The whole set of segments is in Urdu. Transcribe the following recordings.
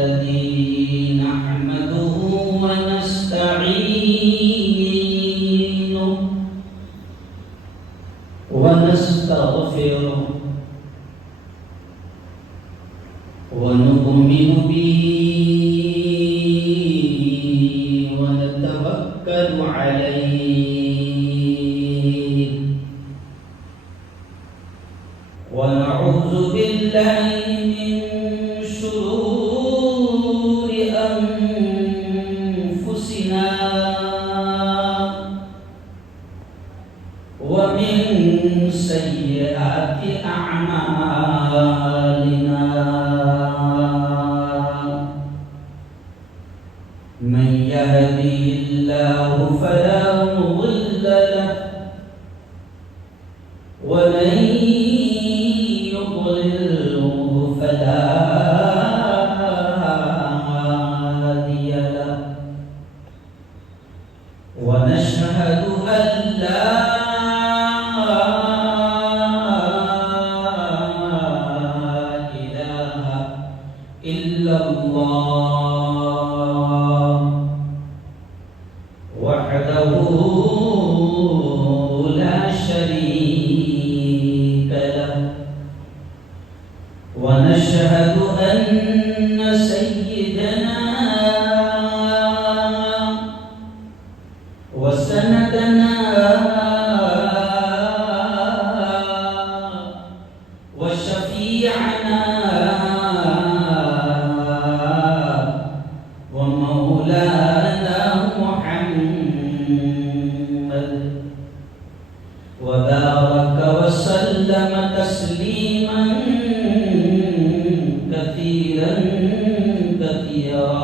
الذي نحمده ونستعينه ونستغفره ونؤمن به ونتوكل عليه ونعوذ بالله من شرور أنفسنا ومن سيئات أعمالنا من يهده الله فلا مضل له ومن يضلله فلا هادي له ونشهد أن لا إله إلا الله وحده لا شريك له ونشهد أن سيدنا وسندنا وشفيعنا ومولانا محمد وبارك وسلم تسليما كثيرا كثيرا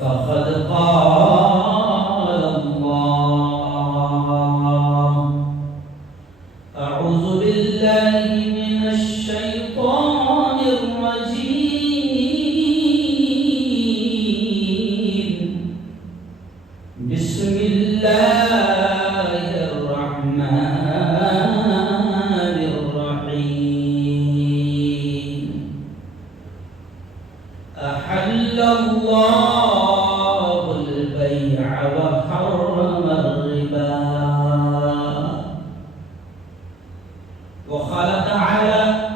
فقد قال الله أعوذ بالله من الشيطان الرجيم بسم الله الرحمن الرحيم أحل الله البيع وحرم الربا وقال تعالى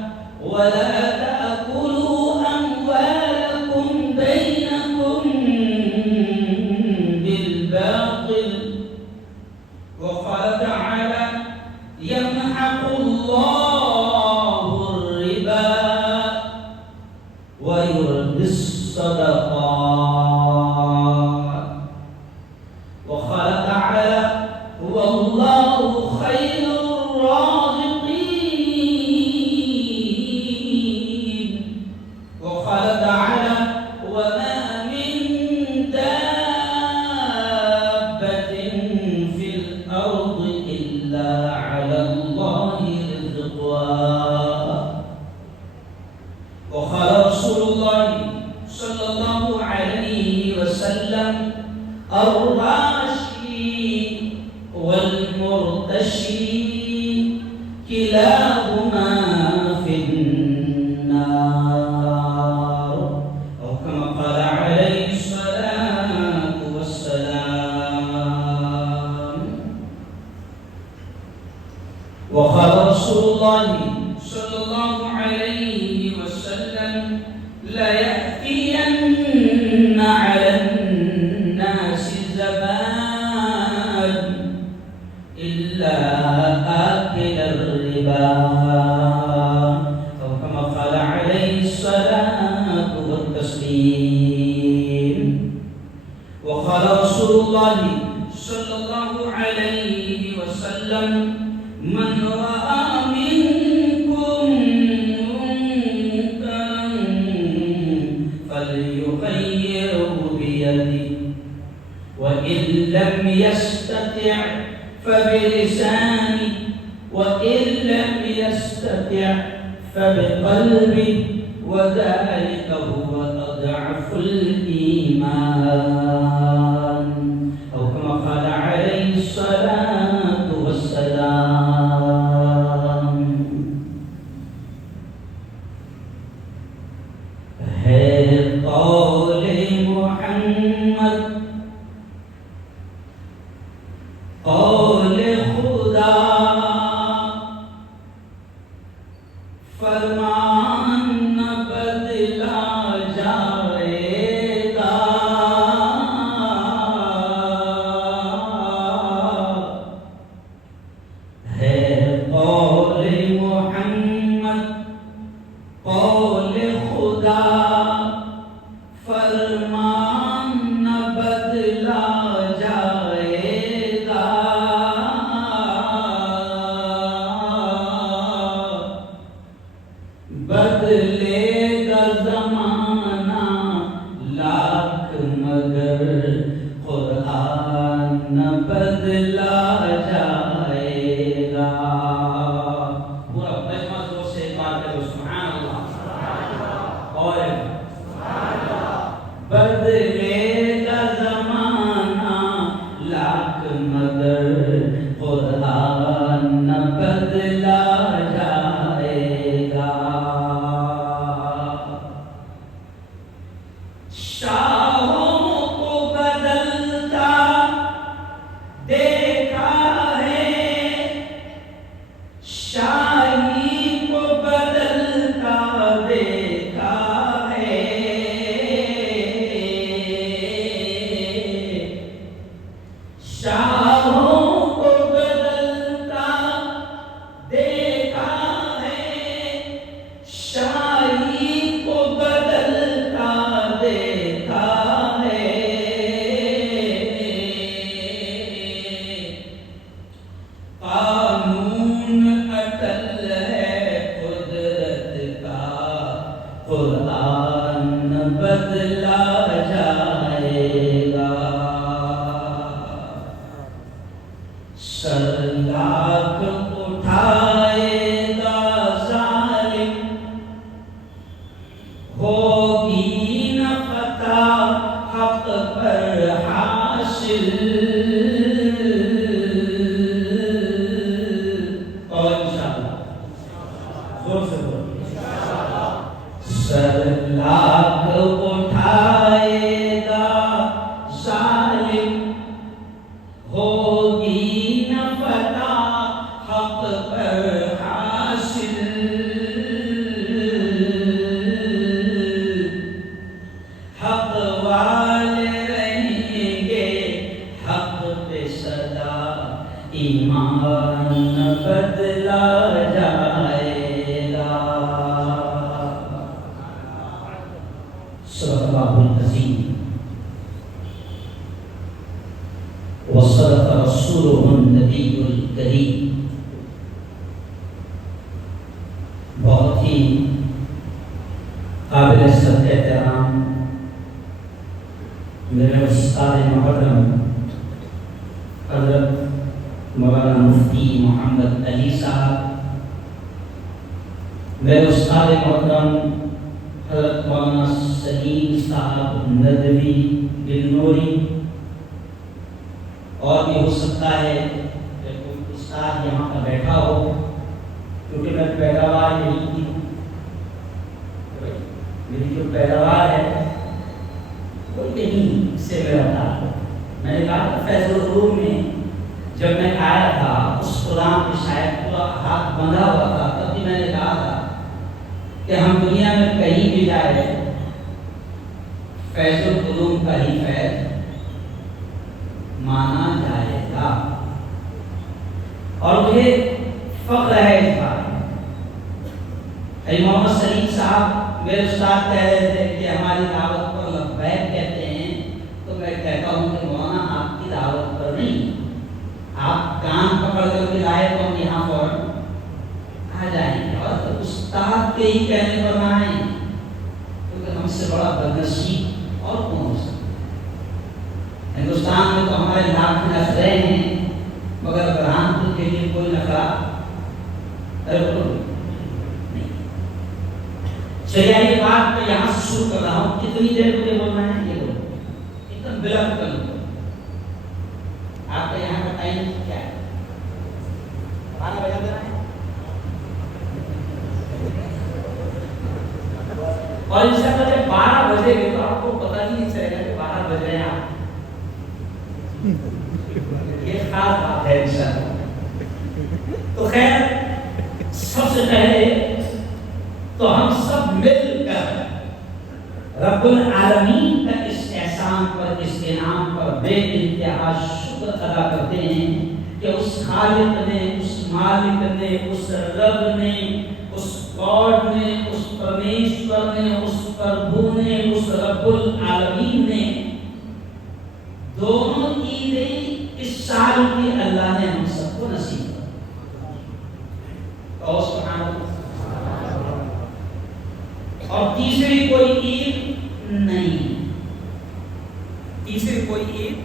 ولا تأكلوا أموالكم بينكم بالباطل وقال تعالى يمحق الله الربا ويربي الصدقات وقال تعالى والله خير الرازقين وقال تعالى وما من دابة في الأرض إلا على الله رزقها وقال رسول الله صلى الله عليه وسلم الراشي والمرتشي كلاهما في النار أو كما قال عليه الصلاة والسلام وقال رسول الله صلى الله عليه وسلم لا يأتين على الناس زمان إلا آكل الربا أو كما قال عليه الصلاة والتسليم وقال رسول الله صلى الله عليه وسلم من رأى منكم منكرا فليغيره بيده وإن لم يستطع فبلسانه وإن لم يستطع فبقلبه وذلك هو أضعف الإيمان أو كما قال عليه الصلاة والسلام. قول خدا فرمان نہ بدلا جائے گا، بدلے گا زمانہ لاکھ مگر قرآن نہ بدلا جائے گا۔ پورا مجمع زور سے بات کرو سبحان اللہ، اور بدلے گا زمانہ لاکھ مگر قرآن نہ بدلا جائے گا۔ شاہوں کو بدلتا دیکھا ہے، شاہی کو بدلتا دیکھا ہے، شاہوں کو بدلتا دیکھا ہے، شاہی کو بدلتا دیکھا ہے، قانون اٹل ہے قدرت کا، قرآن بدلا جائے گا۔ سر لاکھ اٹھائے گا ظالم، ہوگی نہ فتح حق پر حاصل، اور انشاءاللہ زور سے بولو سر لاکھ اٹھائے گا ظالم، ہوگی نہ فتح حق پر حاصل، حق والے رہیں گے حق پہ صدا، ایمان نہ بدلا جائے گا۔ صدق اللہ العظیم وصدق رسوله النبی الکریم۔ بہت ہی قابل عزت احترام میرے استاد محترم حضرت مولانا مفتی محمد علی صاحب، میرے استاد محترم حضرت مولانا سلیم صاحب ندوی بنوری، اور بھی ہو سکتا ہے کہ کوئی استاد یہاں پر بیٹھا ہو، کیونکہ میں پیداوار یہی کی ہوں، میری جو پیداوار ہے وہ یہیں سے میرا تعلق۔ میں نے کہا فیض العلوم میں جب میں آیا تھا اس قرآن پہ شاید پورا ہاتھ بندھا ہوا تھا، تب بھی میں نے کہا تھا کہ ہم دنیا میں کہیں بھی جائے فیض العلوم کا ہی فیض مانا جائے گا، اور مجھے فخر ہے اس بات۔ محمد سلیم صاحب میرے استاد کہہ رہے تھے کہ ہماری دعوت پر لبیک کہتے ہیں، تو میں کہتا ہوں کہ مولانا آپ کی دعوت پر نہیں، آپ کان پکڑ کر کے لائے تو ہم یہاں فوراً آ جائیں گے، اور استاد کے ہی کہنے پر نہ آئیں، کیونکہ ہم سے بڑا بدنصیب اور کون ہو سکتا ہے۔ ہندوستان میں تو ہمارے لاکھ نخرے ہیں، مگر برہانپور کے لیے کوئی نخرا نہیں۔ چلیے یہ بات میں یہاں سے شروع کر رہا ہوں، کتنی دیر مجھے بولنا ہے یہ بولو، ایک دم بلا مکمل۔ آپ کا یہاں کا ٹائم کیا ہے؟ 12 بجا دینا ہے، اور انشاءاللہ جب 12 بجے گے تو آپ کو پتہ ہی نہیں چلے گا کہ 12 بج رہے ہیں آپ۔ یہ خاص بات ہے انشاءاللہ۔ تو خیر سب سے پہلے تو ہم سب مل کر رب العالمین کا اس احسان پر، اس انعام پر بے انتہا شکر ادا کرتے ہیں کہ اس خالق نے، اس مالک نے، اس رب نے، اس گاڈ نے، اس پرمیشور نے، اس پربھو نے، اس رب العالمین نے دونوں عیدیں اس سال کی اللہ نے ہم سب کو نصیب اور سبحان اللہ، اور تیسری کوئی عید نہیں، تیسری کوئی عید،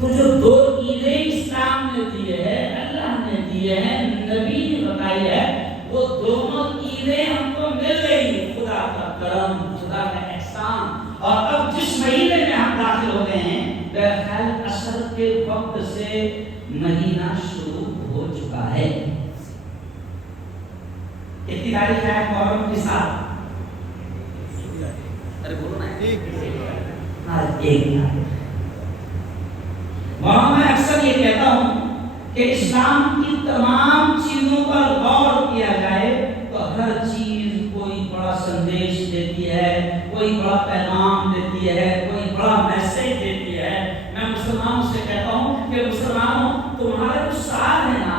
تو جو دو عیدیں اسلام نے دیے ہیں، اللہ نے دیے ہیں، نبی نے بتائی ہے، وہ دونوں عیدیں ہم کو مل رہی ہیں، خدا کا کرم، خدا کا احسان۔ اور اب جس مہینے میں ہم داخل ہو گئے ہیں، بہرحال اثر کے وقت سے مہینہ شروع ہو چکا ہے۔ کتنی تاریخ ہے محرم کی ساتھ؟ ارے بولو نا، آج ایک تاریخ۔ وہاں میں اکثر یہ کہتا ہوں کہ اسلام کی تمام چیزوں پر غور کیا جائے تو ہر چیز کوئی بڑا سندیش دیتی ہے، کوئی بڑا پیغام دیتی ہے، کوئی بڑا میسج دیتی ہے۔ میں مسلمانوں سے کہتا ہوں کہ مسلمانوں، تمہارا جو سال ہے نا،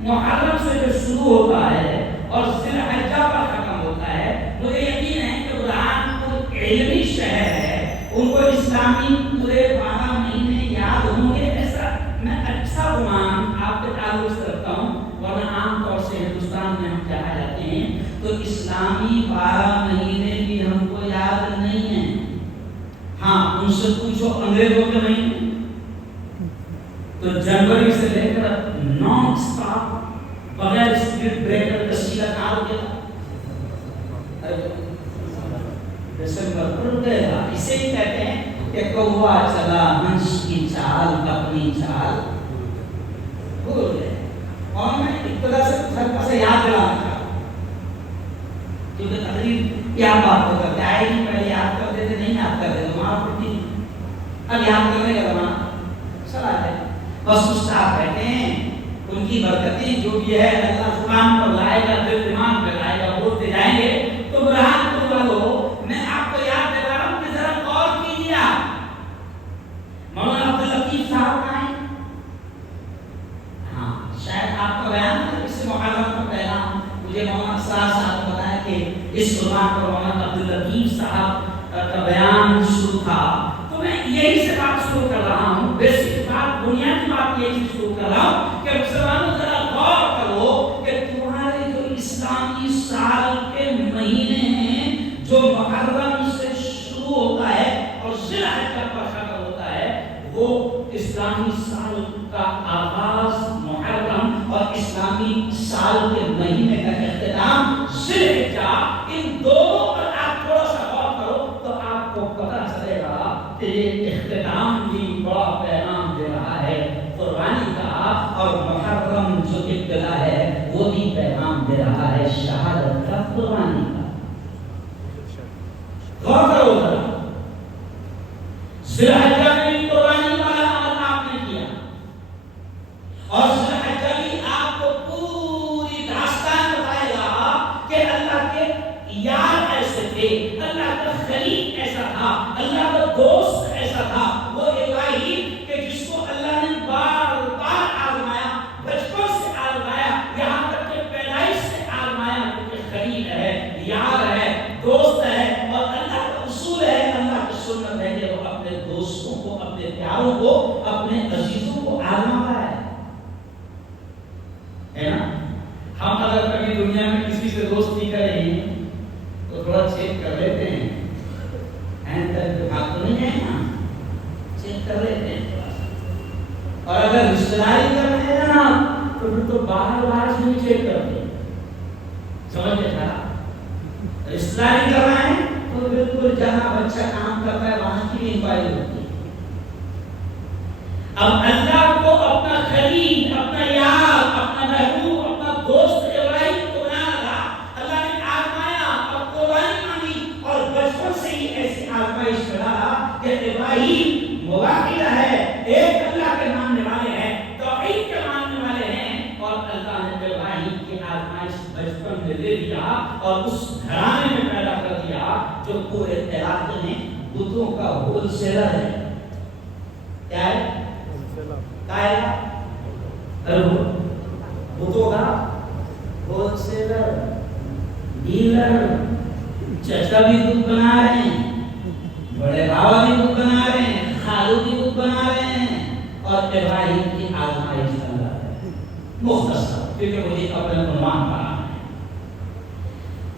محرم سے جو شروع ہوتا ہے اور ذی الحجہ پر ختم ہوتا ہے، مجھے یقین ہے کہ قرآن کو علمی شہر ہے، ان کو اسلامی پورے 12 مہینے یاد ہوں گے، ایسا میں اچھا گمان آپ کے تعلق سے رکھتا ہوں، ورنہ عام طور سے ہندوستان میں ہم کہا جاتے ہیں تو اسلامی 12 مہینے بھی ہم کو یاد نہیں ہیں۔ ہاں، ان سے پوچھو انگریزوں کے مہینے تو جنوری سے لے کر نان سٹاپ بغیر اسپیڈ بریکر کا سیدھا کہاں ہو گیا؟ دسمبر پر گئے گا۔ اسے ہی کہتے ہیں کہ کوا چلا ہنس کی چال اپنی چال بھول گئے۔ اور میں ابتدا سے ہلکا سے یاد دلانا چاہتا ہوں کیونکہ تقریب کیا بات ہوگا، کیا ہے کہ پہلے یاد کرتے تھے، نہیں یاد کرتے تھے، وہاں پڑتی اب یاد کرنے کا زمانہ چلا جائے۔ بس استاد کہتے ہیں ان کی برکتیں جو بھی ہے اللہ زبان پر لائے گا، دل دماغ پہ لائے گا، بولتے جائیں گے تو برہان کو والو میں آپ کو یاد دلا رہا ہوں کہ ذرا غور کیجیے۔ مولانا عبداللطیف صاحب کہاں ہیں؟ ہاں، شاید آپ کا بیان ہے اس سے محرم کا پیغام مجھے مولانا اسرار صاحب نے بتایا کہ اس زبان پر مولانا عبداللطیف صاحب کا بیان شروع تھا، تو میں یہی سے بات شروع کر رہا ہوں، بیسک بات، بنیادی بات یہی سے شروع کر رہا ہوں کہ مسلمانوں ذرا غور کرو کہ تمہارے جو اسلامی سال کے مہینے ہیں، جو محرم سے شروع ہوتا ہے اور ذی الحجہ پر ختم ہوتا ہے، وہ اسلامی سال کا آغاز محرم اور اسلامی سال کے مہینے کا اختتام ذی الحجہ، ان دونوں پر آپ تھوڑا سا غور کرو تو آپ کو پتہ چلے گا کہ یہ اختتام بھی بڑا پیغام دے رہا ہے قربانی کا، اور محرم جو ابتدا ہے وہ بھی پیغام دے رہا ہے شہادت کا، قربانی کا۔ غور کرو ذرا، ذی الحجہ میں بھی قربانی والا عمل آپ نے کیا، اور ذی الحجہ بھی آپ کو پوری داستان بتائے گا کہ اللہ کے یار ایسے تھے، اللہ کا خلیل ایسا تھا، اللہ کا دوست ایسا تھا، وہ ابراہیم کہ جس کو اللہ نے بار بار آزمایا، بچپن سے آزمایا، یہاں تک کہ پیدائش سے آزمایا، کیونکہ خلیل ہے، یار ہے، دوست ہے، اور اللہ کا اصول ہے، اللہ کی سنت ہے کہ وہ اپنے دوستوں کو، اپنے پیاروں کو، اپنے عزیزوں کو آزماتا ہے نا۔ ہم اگر کبھی دنیا میں کسی سے دوستی کریں تو تھوڑا چیک کر لیتے ہیں، تو نہیں ہے نا، چیک کر لیتے ہیں تھوڑا سا، اور اگر رشتہ داری کر رہے ہیں نا تو پھر تو باہر باہر سے بھی چیک کرتے ہیں، سمجھ گئے تھا، رشتہ داری کر رہے ہیں تو بالکل جہاں بچہ کام کرتا ہے وہاں کی بھی انکوائری ہوتی ہے۔ اب اللہ کو اپنا خلیل، اپنا یار، اپنا محبوب، اپنا دوست ابراہیم کو بنانا تھا، اللہ نے آزمایا اور قربانی مانگی، اور بچپن سے ہی ایسی آزمائش میں ڈالا کہ ابراہیم موحد ہے، ایک اللہ کے ماننے والے ہیں، توحید کے ماننے والے ہیں، اور اللہ نے ابراہیم کی آزمائش بچپن میں لے لیا اور اس گھرانے میں پیدا کر دیا جو پورے علاقے میں بتوں کا ہول سیلر ہے۔ کیا ہے؟ بتوں کا ہول سیلر ڈیلر چچا بھی دودھ بنا رہے ہیں, بڑے بابا بھی دودھ بنا رہے ہیں, خالو بھی دودھ بنا رہے ہیں, اور ابراہیم کی آزمائش چل رہا ہے. مختصر کیونکہ مجھے اپنے عنوان پر آنا ہے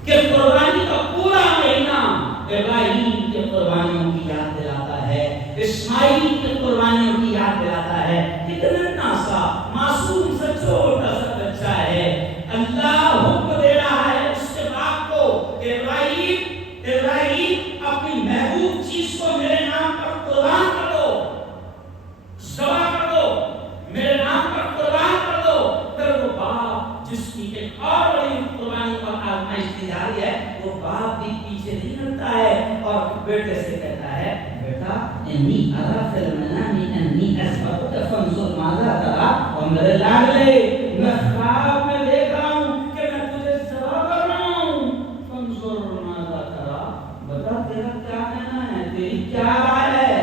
کہ قربانی کا پورا مہینہ ابراہیم کے قربانیوں کی یاد دلاتا ہے, اسماعیل کے قربانیوں کی یاد دلاتا ہے. کتنا سا معصوم سا چھوٹا سا بچہ ہے, اللہ حکم دے رہا ہے اس کے باپ کو, ابراہیم اپنی محبوب چیز کو میرے نام پر قربان کر دو, ذبح کر دو, میرے نام پر قربان کر دو. پھر وہ باپ جس کی ایک اور بڑی قربانی پر آزمائش دی جا رہی ہے, وہ باپ بھی پیچھے نہیں ہٹتا ہے اور بیٹے سے کہتا ہے, بیٹا انی ارا فی المنام انی اذبحک فانظر ماذا تری, اور میرے لاڈلے میں خواب میں دیکھ رہا ہوں کہ میں تجھے ذبح کر رہا ہوں, فانظر ماذا تری, بتا تیرا کیا کہنا ہے, تیری کیا رائے ہے.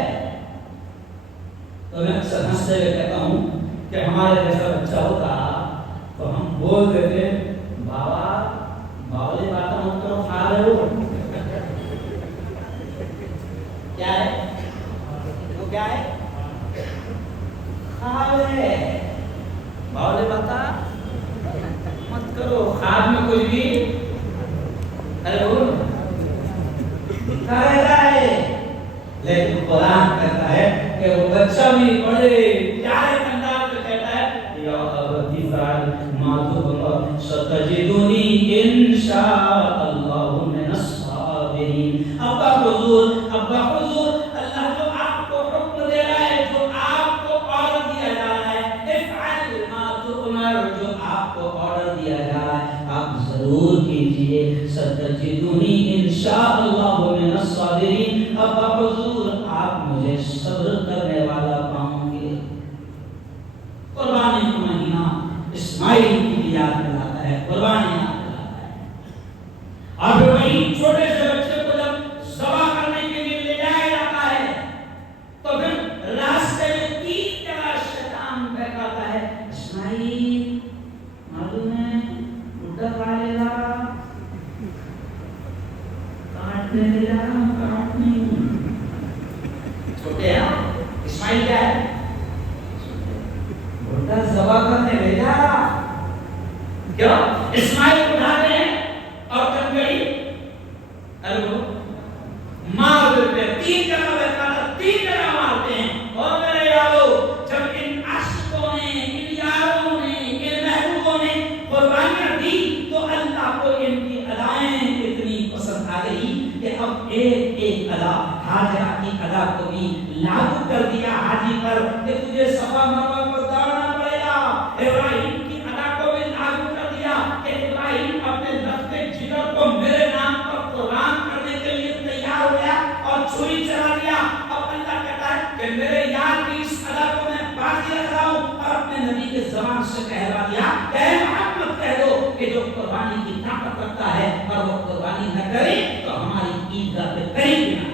تو میں اکثر ہنستے ہوئے کہتا ہوں کہ ہمارے جیسا بچہ ہوتا تو ہم بول دیتے, بابا باولی باتیں مت کرو, کھا رہے ہو. کیا ہے وہ, کیا ہے کھا رہے, باولی باتیں مت کرو, خواب میں کچھ بھی ارے وہ دکھا رہتا ہے. لیکن قرآن کہتا ہے کہ وہ بچہ بھی بڑے پیارے انداز میں کہتا ہے, یا ابتی فعل ما تؤمر ستجدنی انشاء اللہ من الصابرین. ابا حضور اللہ جو آپ کو حکم دے رہا ہے, جو آپ کو آرڈر دیا جا رہا ہے, افعل ما تؤمر, جو آپ کو آرڈر دیا جا رہا ہے آپ ضرور کیجئے. ستجدنی انشاء اللہ من الصابرین. ابا حضور آپ مجھے صبر کرنے والا پاؤں گے. قربانی کا مہینہ اسماعیل کی بھی یاد دلاتا ہے, قربانی یاد دلاتا ہے. اور وہی چھوٹے سے بچے کو جب ذبح کرنے کے لیے لے جایا جاتا ہے تو پھر راستے میں 3 جگہ شیطان بہکاتا ہے, اسماعیل معلوم ہے بڈھا کھا لے گا, کاٹنے لے جا رہا ہوں, کاٹنے چھوٹے ہیں. اسماعیل کیا ہے, بڈھا ذبح کرنے لے جا رہا. کیوں اسماعیل اٹھاتے ہیں اور کنکری ارے وہ مار دیتے ہیں, 3 جگہ بہکاتا, 3 جگہ مارتے ہیں. اور میرے یارو جب ان عاشقوں نے, ان یاروں نے, ان محبوبوں نے قربانیاں دی تو اللہ کو ان کی ادائیں اتنی پسند آ گئی کہ اب ایک ادا حاجرہ کی ادا کو بھی لاگو کر دیا حاجی پر کہ تجھے صفا مروا پر دوڑنا پڑے گا. ابراہیم کی ادا کو بھی لاگو کر دیا کہ ابراہیم اپنے لفظ جگر کو میرے نام پر قربان کرنے کے لیے تیار ہو گیا اور چھری چلا دیا. اب اللہ کہتا ہے کہ میرے یار کی اس ادا کو میں باقی رکھ رہا ہوں, اور اپنے نبی کے زبان سے کہلوا دیا کہ اے محمد کہہ دو کہ جو قربانی کی طاقت رکھتا ہے اور وہ قربانی نہ کرے تو ہماری عیدگاہ پہ قریب نہ.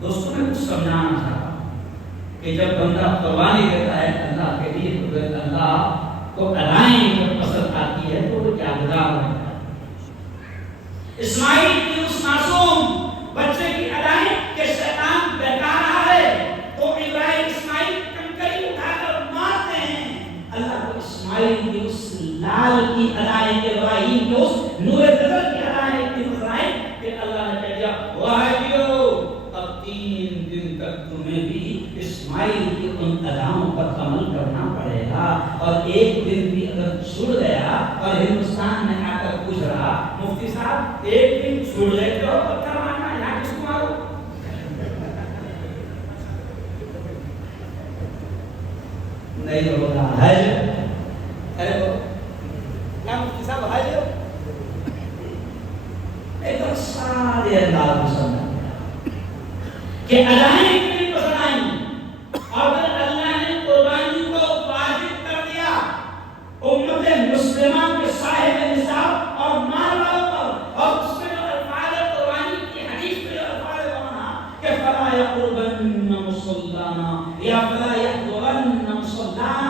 دوستوں میں کچھ سمجھانا چاہتا ہوں کہ جب بندہ قربانی دیتا ہے اللہ کے لیے تو پھر اللہ کو ادائیں جب پسند آتی ہے تو وہ یادگار رہتا ہے. اسماعیل کی اس معصوم بچے کی ادائیں کہ شیطان بہکا رہا ہے تو ابراہیم اسماعیل کنکری اٹھا کر مارتے ہیں. اللہ کو اسماعیل کی اس لال کی ادائیں, ابراہیم کی اس نور نظر کی ادائیں اتنی پسند آئی کہ اللہ نے کہہ دیا واہیو اب 3 دن تک تمہیں بھی اسماعیل کی ان اداؤں پر عمل کرنا پڑے گا. اور ایک دن بھی اگر چھوڑ گیا اور ہندوستان میں آ کر پوچھ رہا مفتی صاحب ایک دن چھوڑ لیتے ہو پتھر مارنا, یہاں کس کو مارو. نہیں ہوگا حج, ارے وہ کیا مفتی صاحب حج ایک دم سارے انداز میں سمجھا کہ ادائیں اتنی پسند آئیں. اور پھر اللہ نے قربانی کو واجب کر دیا امت مسلمہ کے صاحب نصاب اور مال والوں پر, اور اس میں جو الفاظ قربانی کی حدیث میں جو الفاظ بنا کہ فلا یقربن مصلانا یا فلا یحضرن مصلانا,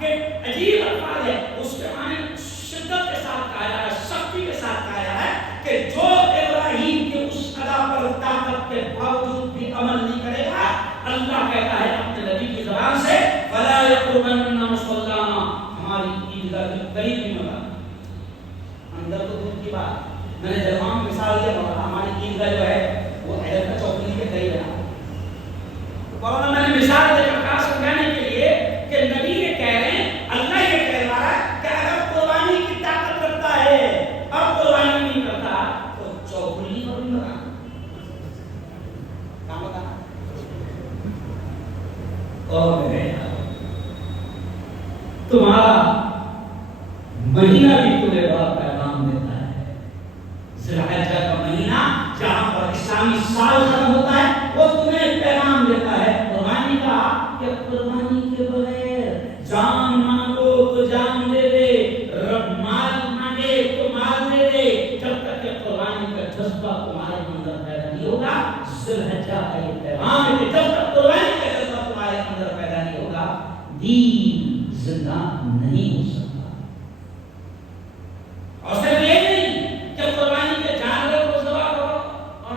کہ عجیب الفاظ ہے. اس کے معنی ادھر تو دور کی بات. میں نے جلوہ میں مثال دیا مولانا ہماری عید جو ہے وہ حیدر کا چوکلی کے قریب ہے. مولانا میں نے مثال دے کر کہا سمجھانے کے لیے کہ نبی یہ کہہ رہے ہیں, اللہ یہ کہہ رہا ہے کہ اگر قربانی کی طاقت رکھتا ہے اور قربانی نہیں کرتا تو چوکلی کو بھی بنا کام بتانا. اور تمہارا مہینہ بھی تمہیں بڑا پیغام دیتا ہے. ذی الحجہ کا مہینہ جہاں پر اسلامی سال ختم ہوتا ہے وہ تمہیں پیغام دیتا ہے قربانی کا کہ قربانی کے بغیر جان مانگو تو جان دے دے, رب مال مانگے تو مال دے دے, جب تک کہ قربانی کا جذبہ تمہارے اندر پیدا نہیں ہوگا. ذی الحجہ کا یہ پیغام ہے کہ جب تک قربانی کا جذبہ تمہارے اندر پیدا نہیں ہوگا دین زندہ نہیں ہو سکتا. اور صرف یہ نہیں کہ قربانی کے جانور کو ذبح کرو اور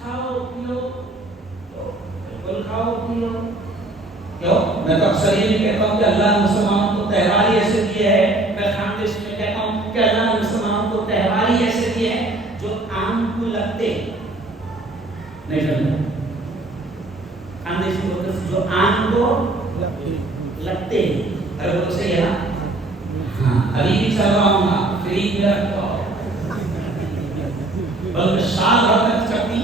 کھاؤ پیو, بالکل کھاؤ پیو. کیوں؟ میں تو اکثر یہ بھی کہتا ہوں کہ اللہ نے مسلمانوں کو تہوار ہی ایسے دیے ہے, میں خاندیش میں کہتا ہوں کہ اللہ نے مسلمانوں کو تہوار ہی ایسے دیے ہیں جو آم کو لگتے نہیں جانتے. خاندیش میں بولتے ہیں جو آم کو لگتے ہیں. ارے وہ صحیح ہے نا, ہاں ابھی بھی چل رہا ہوں نا, فریج میں رکھتا ہوں بلکہ سال بھر تک چلتی.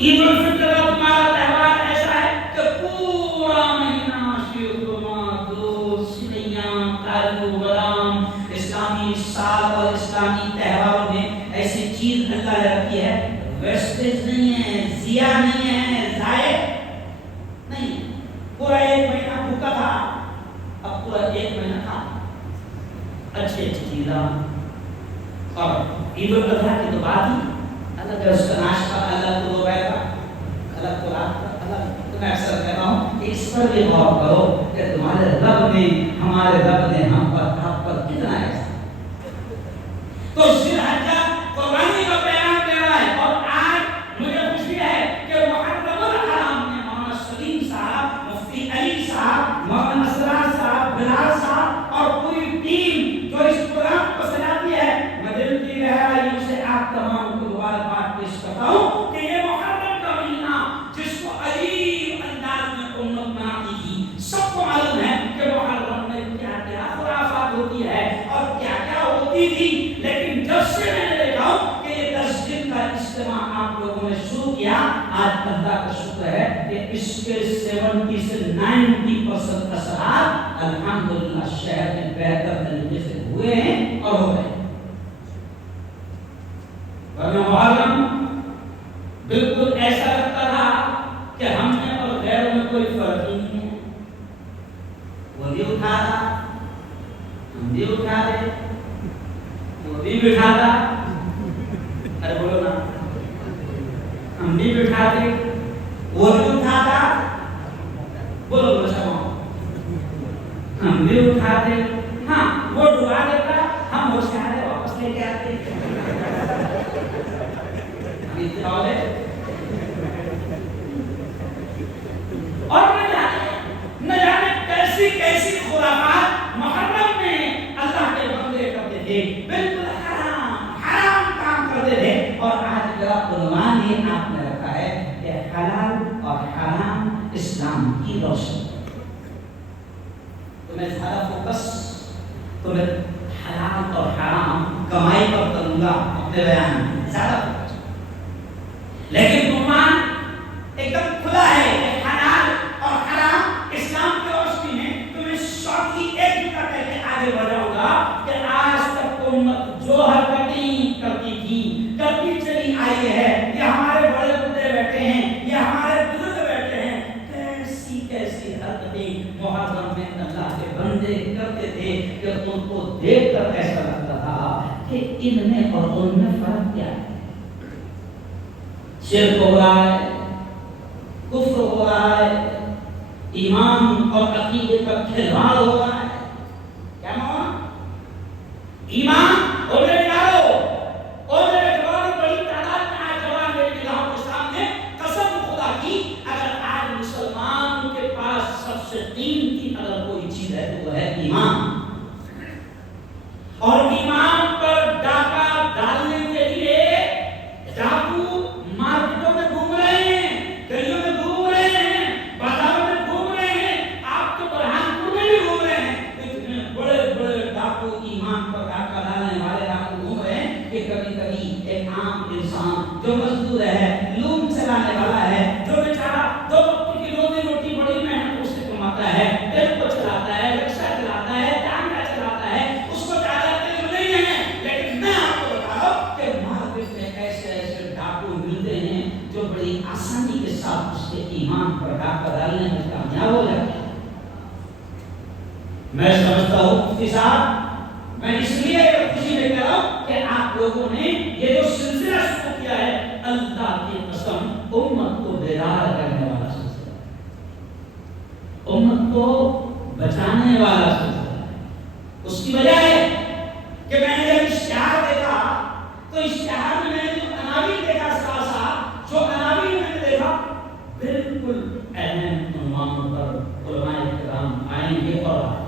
عید الفطر کا تمہارا تہوار ایسا ہے کہ پورا مہینہ شیرخرما, دودھ, سوئیاں, کاجو بادام. اسلامی سال اور اسلامی تہواروں میں ایسی چیز اللہ نے رکھی ہے ویسٹیج نہیں ہے, ضیاء نہیں ہے, ضائع نہیں. پورا ایک مہینہ بھوکا تھا, اب پورا ایک مہینہ تھا اچھی اچھی چیزاں. اور عید الاضحیٰ کی تو بات ہی الگ ہے, اس کا ناشتہ الگ, تو دوپہر کا الگ, تو رات کا الگ. تو میں اکثر کہتا ہوں کہ اس پر بھی غور کرو کہ تمہارے رب نے, ہمارے رب نے ہم پر, آپ پر کتنا ہے. تو ذی الحجہ قربانی کا پیغام دے رہا ہے. اور آج مجھے خوشی ہے کہ محرم الحرام میں مولانا سلیم صاحب, مفتی علی صاحب, مولانا اسرار صاحب, بلال صاحب اور پوری ٹیم جو اس پروگرام کو سجاتی ہے, میں دل کی گہرائیوں سے آپ تمام کو مبارکباد پیش کرتا ہوں کہ یہ محرم کا مہینہ جس کو عجیب انداز میں امت مناتی تھی. سب کو معلوم ہے کہ محرم میں کیا کیا خرافات ہوتی ہے اور کیا کیا ہوتی تھی, لیکن جب سے میں نے دیکھا ہوں کہ یہ 10 دن کا اجتماع آپ لوگوں نے شروع کیا, آج اللہ کا شکر ہے کہ اس کے 70 سے 90% اثرات الحمدللہ شہر میں بہتر طریقے سے ہوئے ہیں اور ہو رہے ہیں. ورنہ محرم بالکل ایسا لگتا تھا کہ ہم میں اور غیروں میں کوئی فرق ہی نہیں ہے. وہ بھی اٹھا تھا, ہم بھی اٹھا دے, وہ بھی بٹھا تھا, ارے بولو نا, ہم بھی بٹھا دے, وہ بھی اٹھا تھا, بولو بولو سماؤ, ہم بھی اٹھا دے. ہاں وہ ڈبا دیتا, ہم ہوشیار واپس لے کے آتے. اور نہ جانے کیسی کیسی خرافات محرم میں اللہ کے بندے کرتے تھے, بالکل حرام حرام کام کرتے تھے. اور آج کا عنوان ہی آپ نے رکھا ہے کہ حلال اور حرام اسلام کی روشنی. تو میں زیادہ فوکس تو میں حلال اور حرام کمائی پر کروں گا اپنے بیان میں زیادہ فوکس, لیکن عنوان ایک دم کھلا ہے کہ حلال اور حرام اسلام کی روشنی میں. تو میں شارٹ کی ایک جملہ کہہ کے آگے بڑھاؤں گا کہ آج تک امت جو حرکتیں کرتی تھی کرتی چلی آئی ہے, یہ ہمارے بڑے بڑے بیٹھے ہیں, یہ ہمارے بزرگ بیٹھے ہیں, کیسی کیسی حرکتیں محرم میں اللہ کے بندے کرتے تھے کہ ان کو دیکھ کر ایسا لگتا تھا کہ ان میں اور ان میں فرق کیا ہے. شرک ہو رہا ہے, کفر ہو رہا ہے, ایمان اور عقیدے کا کھلواڑ ہو رہا ہے. کیا مانا ایمان اور میرے یارو اور میرے جوانوں, بڑی تعداد میں آج جوان میری نگاہوں کے سامنے, قسم خدا کی اگر آج مسلمان کے پاس سب سے قیمتی اگر کوئی چیز ہے تو وہ ہے ایمان. اور ایمان پر ڈاکہ ڈالنے کے لیے ڈاکو مارکیٹوں میں گھوم رہے ہیں، گلیوں میں گھوم رہے ہیں، بازاروں میں گھوم رہے ہیں، آپ کے برہان پور میں بھی گھوم رہے ہیں۔ اتنے بڑے بڑے ڈاکو، ایمان پر ڈاکہ ڈالنے والے ڈاکو گھوم رہے ہیں کہ کبھی کبھی ایک عام انسان جو مزدور ہے، لوم چلانے والا ہے، جو بیچارہ دو وقت کی روزی روٹی بڑی محنت سے کماتا ہے، ٹیمپو چلاتا ہے، رکشہ چلاتا ہے، ٹانگا چلاتا ہے، اس کو زیادہ علم نہیں ہے، لیکن میں آپ کو بتا رہا ہوں کہ مارکیٹ میں ایسے ایسے ڈاکو ملتے ہیں جو بڑی آسانی کے ساتھ اس کے ایمان پر ڈاکہ ڈالنے میں کامیاب ہو جاتے ہیں۔ میں سمجھتا ہوں مفتی صاحب، میں اس لیے خوشی میں کہہ رہا ہوں کہ آپ لوگوں نے یہ جو سلسلہ شروع کیا ہے، اللہ کی قسم امت کو بیدار کرنے والا سلسلہ ہے، امت کو بچانے والا سلسلہ ہے۔ اس کی وجہ ہے کہ میں نے جب اشتہار دیکھا تو اشتہار میں نے جو عناوین دیکھا، ساتھ جو عناوین میں نے دیکھا بالکل اہم عنوانوں پر علماء کرام آئیں گے اور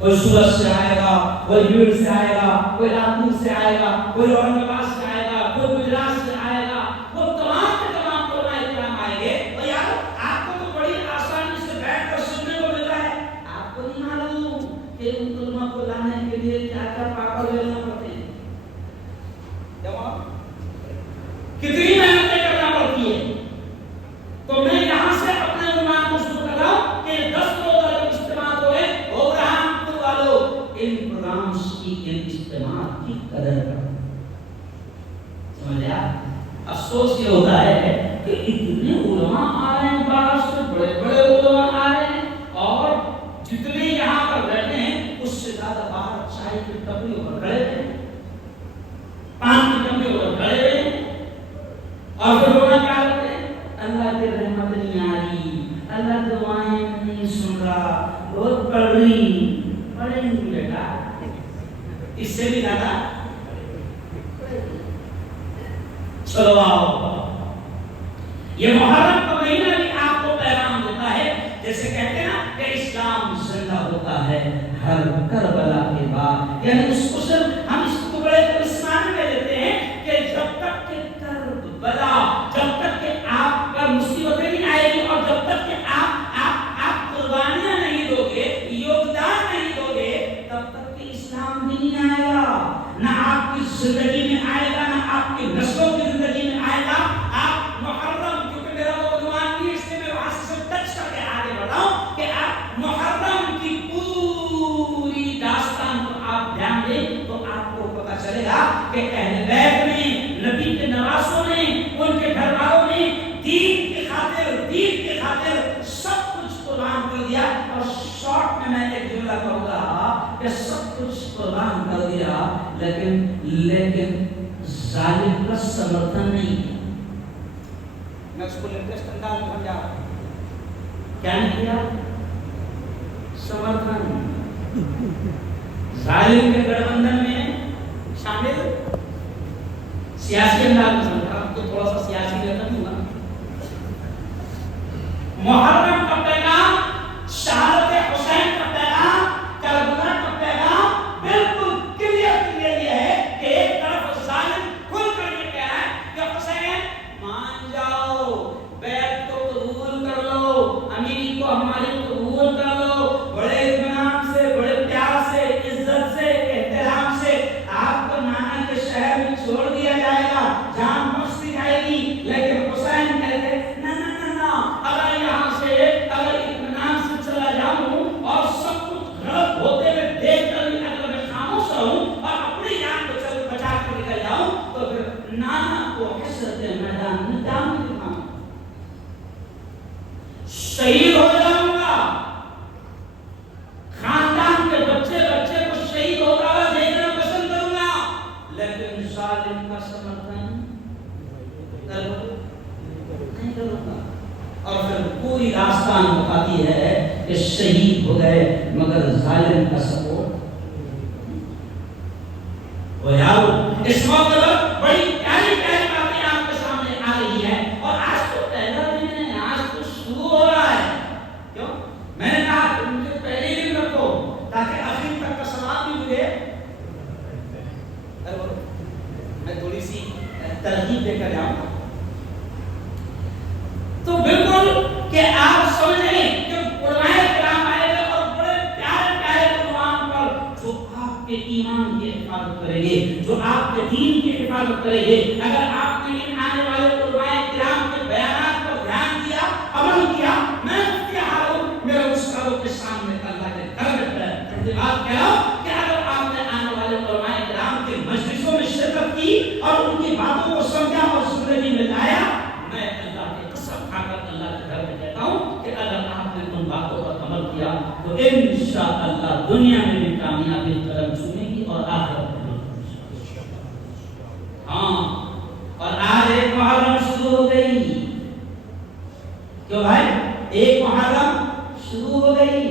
کوئی سورت سے آئے گا، کوئی بیڑ سے آئے گا، کوئی لاتور سے آئے گا، کوئی اورنگ آباد سے آئے گا، کوئی گجرات سے آئے گا، وہ تمام کے تمام علماء کرام آئیں گے۔ اور یار آپ کو تو بڑی آسانی سے بیٹھ کر سننے کو ملتا ہے، آپ کو نہیں معلوم کہ ان علماء کو لانے کے لیے کیا کیا پاگل لینا پڑتے ہیں، کتنی محنتیں کرنا پڑتی ہے۔ تو میں یہاں سے اپنے عنوان کو شروع کر رہا ہوں کہ 10 روزہ جو اجتماع ہوئے، ہو برہان پور والوں ان پروگرامز کی، ان اجتماع کی قدر کرو۔ سمجھا؟ افسوس یہ ہوتا ہے کہ اتنے علماء آ رہے ہیں، باہر سے بڑے بڑے علماء آ رہے ہیں، اور جتنے یہاں پر بیٹھے ہیں اس سے زیادہ باہر چائے کی ٹپریوں پر کھڑے ہیں، پان کی ٹپریوں پر کھڑے ہیں، اور پھر رونا کیا کرتے ہیں؟ اللہ کی رحمت نہیں آ رہی، اللہ دعائیں نہیں سن رہا، بہت پڑھ رہی، پڑھیں گی بیٹا، اس سے بھی زیادہ چلو آؤ۔ یہ محرم کا مہینہ بھی آپ کو پیغام دیتا ہے، جیسے کہتے ہیں نا کہ اسلام زندہ ہوتا ہے ہر کربلا کے بعد، یعنی اس کو صرف ہم اس کو بڑے پرسمان میں لیتے ہیں کہ جب تک کہ کربلا، جب تک کہ آپ پر مصیبتیں نہیں آئے گی، اور جب تک کہ آپ قربانیاں نہیں دو گے، یوگدان نہیں دو گے، تب تک کہ اسلام بھی نہیں آئے گا، نہ آپ کی زندگی میں آئے گا، نہ آپ کی نسلوں کی زندگی میں آئے گا۔ آپ محرم، کیونکہ میرا وہ عنوان نہیں، اس لیے میں وہاں سے ٹچ کر کے آگے بڑھاؤں کہ آپ محرم کی پوری داستان کو آپ دھیان دیں تو آپ کو پتہ چلے گا کہ اہل بیت نے، نبی کے نواسوں نے، ان کے گھر والوں نے دین کی خاطر سب کچھ قربان کر دیا۔ اور شارٹ میں ایک جملہ کہوں گا کہ سب کچھ قربان کر دیا، لیکن ظالم کا سمرتھن نہیں کیا۔ میں اس کو لیٹسٹ انداز میں سمجھا رہا ہوں، کیا نہیں کیا؟ سمرتھن۔ ظالم کے گٹھ بندھن میں شامل سیاسی انداز میں سمجھا، تو تھوڑا سا سیاسی رہتا نہیں ہوا۔ محرم کا پیغام، شہادت حسین کا پیغام، کربلا کا پیغام بالکل کلیئر یہ ہے کہ ایک طرف ظالم کھل کر یہ کہہ رہا ہے کہ حسین مان جاؤ، بیعت کو قبول کر لو، امیر کو ہماری قبول کر لو، بڑے اطمینان سے، بڑے پیار سے، عزت سے، احترام سے آپ کو نانا کے شہر میں چھوڑ دیا جائے گا، جان بخش دی جائے گی۔ لیکن حسین کہتے نہ اگر یہاں سے، اگر اطمینان سے چلا جاؤں اور سب کچھ غلط ہوتے ہوئے دیکھ کر بھی اگر میں خاموش رہوں اور اپنی جان کو بچا کر نکل جاؤں تو پھر نانا کو حسرت میدان میں جان دکھاؤں، شہید ہو جاؤں گا، خاندان کے بچے کو شہید ہوتا ہوا دیکھنا پسند کروں گا، لیکن ظالم کا سمرتھن نہیں کروں گا۔ اور پھر پوری داستان بتاتی ہے کہ شہید ہو گئے مگر ظالم کا سپورٹ۔ وہ یارو اس موقع پر بڑی پیاری پیاری باتیں آپ کے سامنے آ رہی ہے، اور آج تو پہلا دن ہے، آج تو شروع ہو رہا ہے۔ کیوں؟ میں نے کہا ان کے پہلے دن رکھو تاکہ آخر تک کا سوال بھی مجھے ترغیب دے کر جاؤں گا. تو بالکل کہ آپ سمجھیں کہ علماء کرام آئے گے اور بڑے پیارے پیارے عنوان پر جو آپ کے ایمان کی حفاظت کریں گے, جو آپ کے دین کی حفاظت کریں گے. اگر آپ نے ان آنے والے علماء کرام کے بیانات پر دھیان دیا, عمل کیا, میں مفتی ہارون میرے استادوں کے سامنے اللہ کے در میں بات کہہ رہا ہوں کہ اگر آپ نے آنے والے علماء کرام کے مجلسوں میں شرکت کی اور ان کی باتوں کو سمجھا اور زندگی میں لایا, میں اللہ کی قسم کھا کر اللہ کے گھر میں کہتا ہوں کہ اگر آپ نے ان باتوں پر عمل کیا تو انشاءاللہ دنیا میں بھی کامیابی قدم چومے گی اور آخرت میں بھی. ہاں, اور آج ایک محرم شروع ہو گئی. کیوں بھائی, ایک محرم شروع ہو گئی.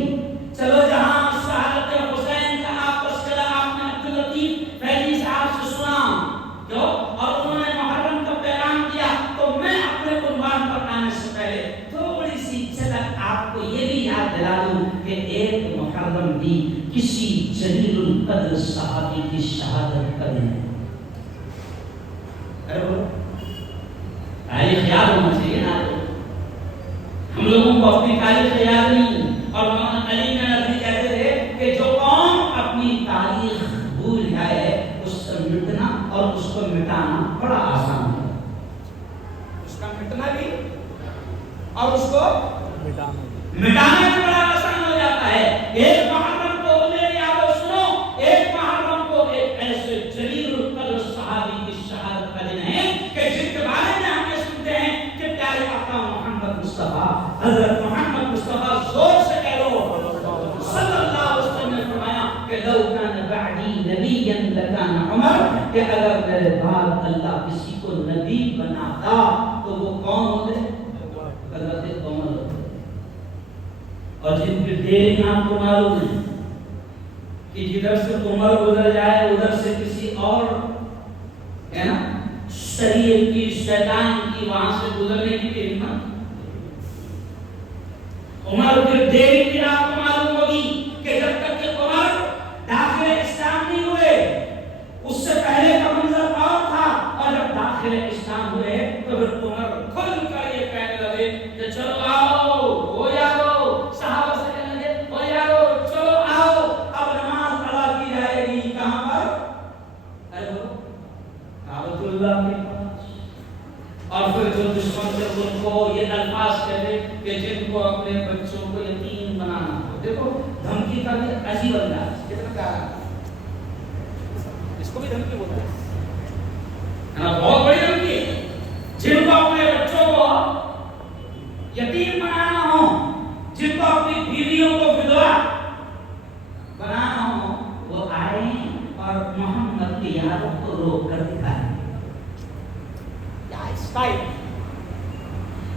چلو جہاں شہادت حسین کا آپ تذکرہ آپ نے عبداللطیف فیضی صاحب سے سنا, جو اور انہوں نے محرم کا پیغام دیا, تو میں اپنے عنوان پر آنے سے پہلے تھوڑی سی جھلک آپ کو یہ بھی یاد دلا دوں کہ ایک محرم بھی کسی جلیل القدر صحابی کی شہادت کا دن ہے. تاریخ یاد ہونا چاہیے نا. ہم لوگوں کو اپنی تاریخ یاد نہیں, اور مولانا علی نظری کہتے تھے کہ جو قوم اپنی تاریخ بھول جائے اس سے مٹنا اور اس کو مٹانا بڑا آسان ہے. اس کا مٹنا بھی اور اس کو مٹانا بھی بڑا آسان ہو جاتا ہے. ایک محرم کو میری یادو سنو, ایک محرم کو ایک ایسے جلیل القدر صحابی کی شہادت کا دن ہے کہ جن کے بارے میں ہم یہ سنتے ہیں کہ پیارے آقا محمد مصطفیٰ حضرت محمد مصطفیٰ زور سے کہہ لو صلی اللہ علیہ وسلم نے فرمایا کہ لو کان بعدی نبیا لکان عمر, کہ اگر میرے بعد اللہ کسی کو نبی بناتا تو وہ کون ہوتے؟ حضرت عمر ہوتے. اور جن کی دیر آپ کو معلوم ہے کہ جدھر سے عمر گزر جائے ادھر سے کسی اور ہے نا شریعت کی شیطان کی وہاں سے گزرنے کی ہمت. عمر کی دیر کی آپ کو معلوم ہوگی کہ جب تک کہ عمر داخل اسلام نہیں ہوئے, اس سے پہلے کا منظر اور تھا, اور جب داخل اسلام ہوئے تو پھر عمر کھل کر یہ کہنے لگے کہ چلو آؤ ہو یارو, صحابہ سے کہنے لگے ہو یارو چلو آؤ اب نماز ادا کی جائے گی. کہاں پر؟ کعبۃ اللہ کے پاس. اور پھر جو دشمن تھے ان کو یہ الفاظ کہتے کہ جن کو اپنے بچوں کو یتیم بنانا ہو. دیکھو دھمکی کا بھی عجیب انداز, کتنا پیارا, اس کو بھی دھمکی بولتے ہیں نا, بہت بڑی دھمکی ہے. جن کو اپنے بچوں کو یتیم بنانا ہو, جن کو اپنی بیویوں کو ودوا بنانا ہو, وہ آئے اور محمد کی یادوں کو روک کر دکھائیں.